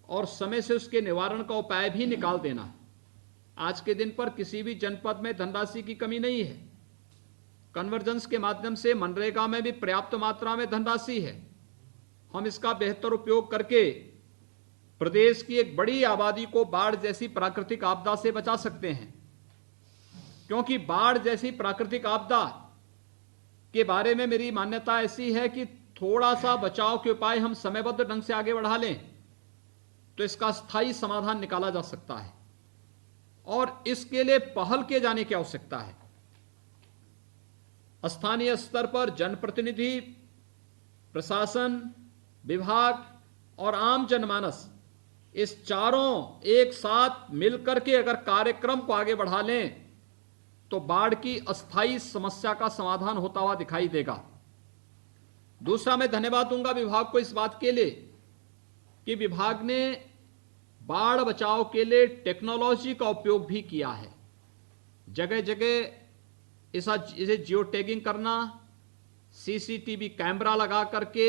और समय से उसके निवारण का उपाय भी निकाल देना। आज के दिन पर किसी भी जनपद में धनराशि की कमी नहीं है। कन्वर्जेंस के माध्यम से मनरेगा में भी पर्याप्त मात्रा में धनराशि है। हम इसका बेहतर उपयोग करके प्रदेश की एक बड़ी आबादी को बाढ़ जैसी प्राकृतिक आपदा से बचा सकते हैं, क्योंकि बाढ़ जैसी प्राकृतिक आपदा के बारे में मेरी मान्यता ऐसी है कि थोड़ा सा बचाव के उपाय हम समयबद्ध ढंग से आगे बढ़ा लें तो इसका स्थायी समाधान निकाला जा सकता है, और इसके लिए पहल किए जाने की आवश्यकता है। स्थानीय स्तर पर जनप्रतिनिधि, प्रशासन, विभाग और आम जनमानस, इस चारों एक साथ मिलकर के अगर कार्यक्रम को आगे बढ़ा लें तो बाढ़ की अस्थायी समस्या का समाधान होता हुआ दिखाई देगा। दूसरा, मैं धन्यवाद दूंगा विभाग को इस बात के लिए कि विभाग ने बाढ़ बचाव के लिए टेक्नोलॉजी का उपयोग भी किया है। जगह जगह इसे जियो टैगिंग करना, सीसीटीवी कैमरा लगा करके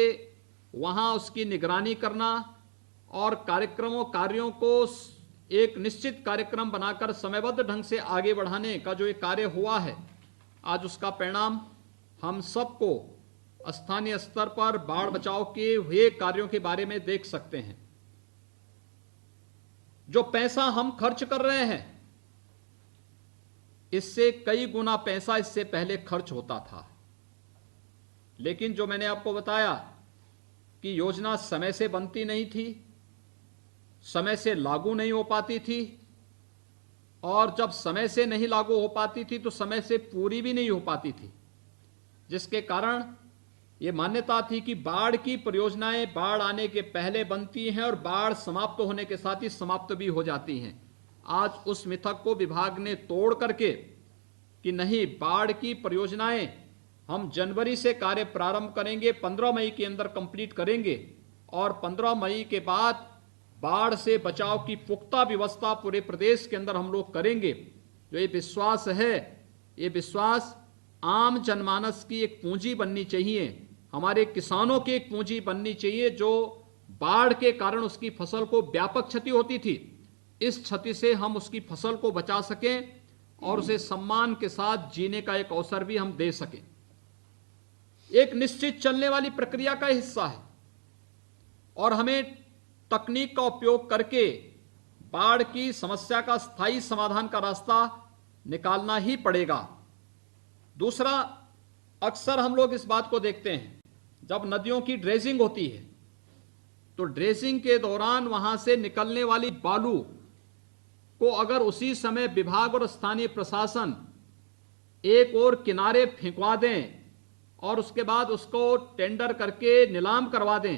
वहां उसकी निगरानी करना और कार्यों को एक निश्चित कार्यक्रम बनाकर समयबद्ध ढंग से आगे बढ़ाने का जो ये कार्य हुआ है, आज उसका परिणाम हम सबको स्थानीय स्तर पर बाढ़ बचाव के हुए कार्यों के बारे में देख सकते हैं। जो पैसा हम खर्च कर रहे हैं, इससे कई गुना पैसा इससे पहले खर्च होता था, लेकिन जो मैंने आपको बताया कि योजना समय से बनती नहीं थी, समय से लागू नहीं हो पाती थी, और जब समय से नहीं लागू हो पाती थी तो समय से पूरी भी नहीं हो पाती थी, जिसके कारण ये मान्यता थी कि बाढ़ की परियोजनाएं बाढ़ आने के पहले बनती हैं और बाढ़ समाप्त होने के साथ ही समाप्त भी हो जाती हैं। आज उस मिथक को विभाग ने तोड़ करके कि नहीं, बाढ़ की परियोजनाएं हम जनवरी से कार्य प्रारंभ करेंगे, 15 मई के अंदर कंप्लीट करेंगे, और 15 मई के बाद बाढ़ से बचाव की पुख्ता व्यवस्था पूरे प्रदेश के अंदर हम लोग करेंगे। जो ये विश्वास है, ये विश्वास आम जनमानस की एक पूंजी बननी चाहिए, हमारे किसानों की एक पूंजी बननी चाहिए जो बाढ़ के कारण उसकी फसल को व्यापक क्षति होती थी, इस क्षति से हम उसकी फसल को बचा सकें और उसे सम्मान के साथ जीने का एक अवसर भी हम दे सकें। एक निश्चित चलने वाली प्रक्रिया का हिस्सा है और हमें तकनीक का उपयोग करके बाढ़ की समस्या का स्थायी समाधान का रास्ता निकालना ही पड़ेगा। दूसरा, अक्सर हम लोग इस बात को देखते हैं, जब नदियों की ड्रेजिंग होती है तो ड्रेजिंग के दौरान वहां से निकलने वाली बालू को अगर उसी समय विभाग और स्थानीय प्रशासन एक और किनारे फेंकवा दें और उसके बाद उसको टेंडर करके नीलाम करवा दें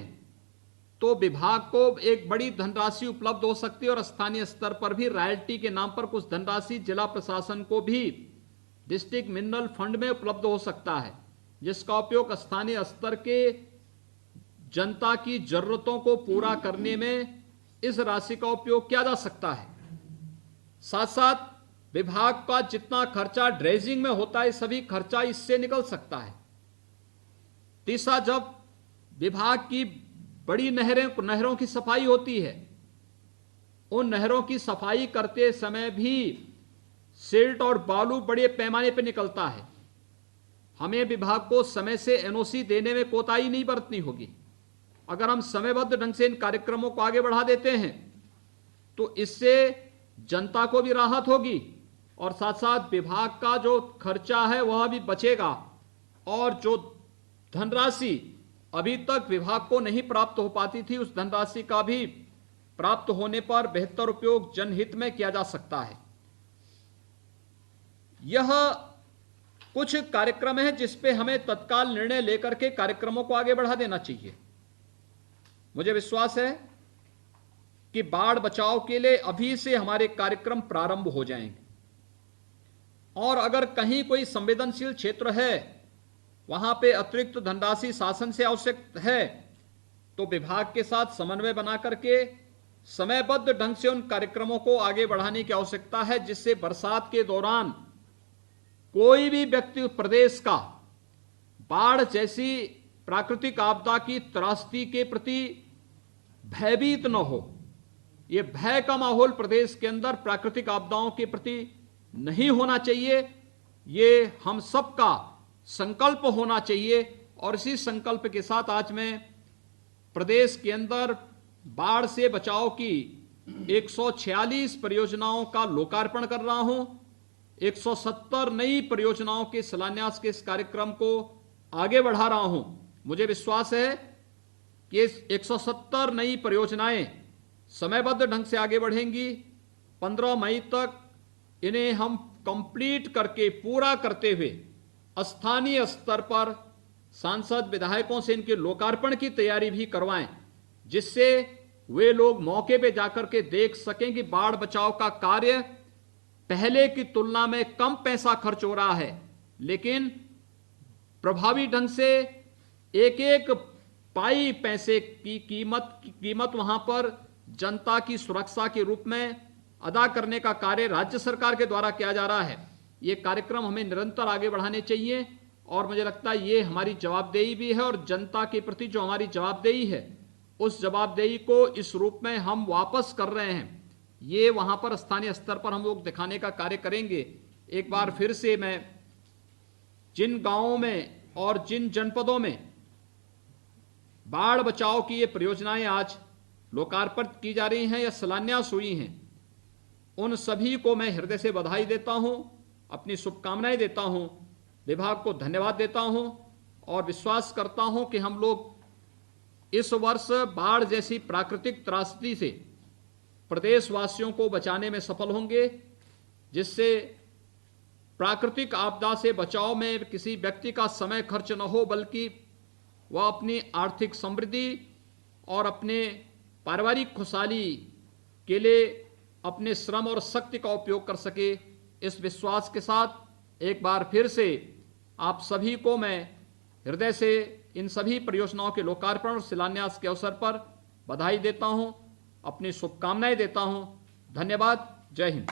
तो विभाग को एक बड़ी धनराशि उपलब्ध हो सकती है और स्थानीय स्तर पर भी रॉयल्टी के नाम पर कुछ धनराशि जिला प्रशासन को भी डिस्ट्रिक्ट मिनरल फंड में उपलब्ध हो सकता है, जिसका उपयोग स्थानीय स्तर के जनता की जरूरतों को पूरा करने में इस राशि का उपयोग किया जा सकता है। साथ साथ विभाग का जितना खर्चा ड्रेजिंग में होता है, सभी खर्चा इससे निकल सकता है। तीसरा, जब विभाग की बड़ी नहरों की सफाई होती है, उन नहरों की सफाई करते समय भी सिल्ट और बालू बड़े पैमाने पर निकलता है। हमें विभाग को समय से एनओसी देने में कोताही नहीं बरतनी होगी। अगर हम समयबद्ध ढंग से इन कार्यक्रमों को आगे बढ़ा देते हैं तो इससे जनता को भी राहत होगी और साथ साथ विभाग का जो खर्चा है वह भी बचेगा, और जो धनराशि अभी तक विभाग को नहीं प्राप्त हो पाती थी, उस धनराशि का भी प्राप्त होने पर बेहतर उपयोग जनहित में किया जा सकता है। यह कुछ कार्यक्रम है जिस पे हमें तत्काल निर्णय लेकर के कार्यक्रमों को आगे बढ़ा देना चाहिए। मुझे विश्वास है कि बाढ़ बचाव के लिए अभी से हमारे कार्यक्रम प्रारंभ हो जाएंगे, और अगर कहीं कोई संवेदनशील क्षेत्र है वहां पे अतिरिक्त धनराशि शासन से आवश्यक है तो विभाग के साथ समन्वय बना करके समयबद्ध ढंग से उन कार्यक्रमों को आगे बढ़ाने की आवश्यकता है, जिससे बरसात के दौरान कोई भी व्यक्ति प्रदेश का बाढ़ जैसी प्राकृतिक आपदा की त्रासदी के प्रति भयभीत न हो। यह भय का माहौल प्रदेश के अंदर प्राकृतिक आपदाओं के प्रति नहीं होना चाहिए, ये हम सबका संकल्प होना चाहिए। और इसी संकल्प के साथ आज मैं प्रदेश के अंदर बाढ़ से बचाव की 146 परियोजनाओं का लोकार्पण कर रहा हूं। 170 नई परियोजनाओं के शिलान्यास के इस कार्यक्रम को आगे बढ़ा रहा हूं। मुझे विश्वास है कि इस 170 नई परियोजनाएं समयबद्ध ढंग से आगे बढ़ेंगी। 15 मई तक इन्हें हम कंप्लीट करके पूरा करते हुए स्थानीय स्तर पर सांसद विधायकों से इनके लोकार्पण की तैयारी भी करवाएं, जिससे वे लोग मौके पे जाकर के देख सकें कि बाढ़ बचाव का कार्य पहले की तुलना में कम पैसा खर्च हो रहा है, लेकिन प्रभावी ढंग से एक एक पाई पैसे की कीमत वहां पर जनता की सुरक्षा के रूप में अदा करने का कार्य राज्य सरकार के द्वारा किया जा रहा है। ये कार्यक्रम हमें निरंतर आगे बढ़ाने चाहिए और मुझे लगता है ये हमारी जवाबदेही भी है और जनता के प्रति जो हमारी जवाबदेही है उस जवाबदेही को इस रूप में हम वापस कर रहे हैं। ये वहां पर स्थानीय स्तर पर हम लोग दिखाने का कार्य करेंगे। एक बार फिर से मैं जिन गांवों में और जिन जनपदों में बाढ़ बचाव की ये परियोजनाएं आज लोकार्पण की जा रही हैं या शिलान्यास हुई हैं, उन सभी को मैं हृदय से बधाई देता हूं, अपनी शुभकामनाएं देता हूं, विभाग को धन्यवाद देता हूं और विश्वास करता हूं कि हम लोग इस वर्ष बाढ़ जैसी प्राकृतिक त्रासदी से प्रदेशवासियों को बचाने में सफल होंगे, जिससे प्राकृतिक आपदा से बचाव में किसी व्यक्ति का समय खर्च न हो, बल्कि वह अपनी आर्थिक समृद्धि और अपने पारिवारिक खुशहाली के लिए अपने श्रम और शक्ति का उपयोग कर सके। इस विश्वास के साथ एक बार फिर से आप सभी को मैं हृदय से इन सभी परियोजनाओं के लोकार्पण और शिलान्यास के अवसर पर बधाई देता हूं, अपनी शुभकामनाएं देता हूं। धन्यवाद। जय हिंद।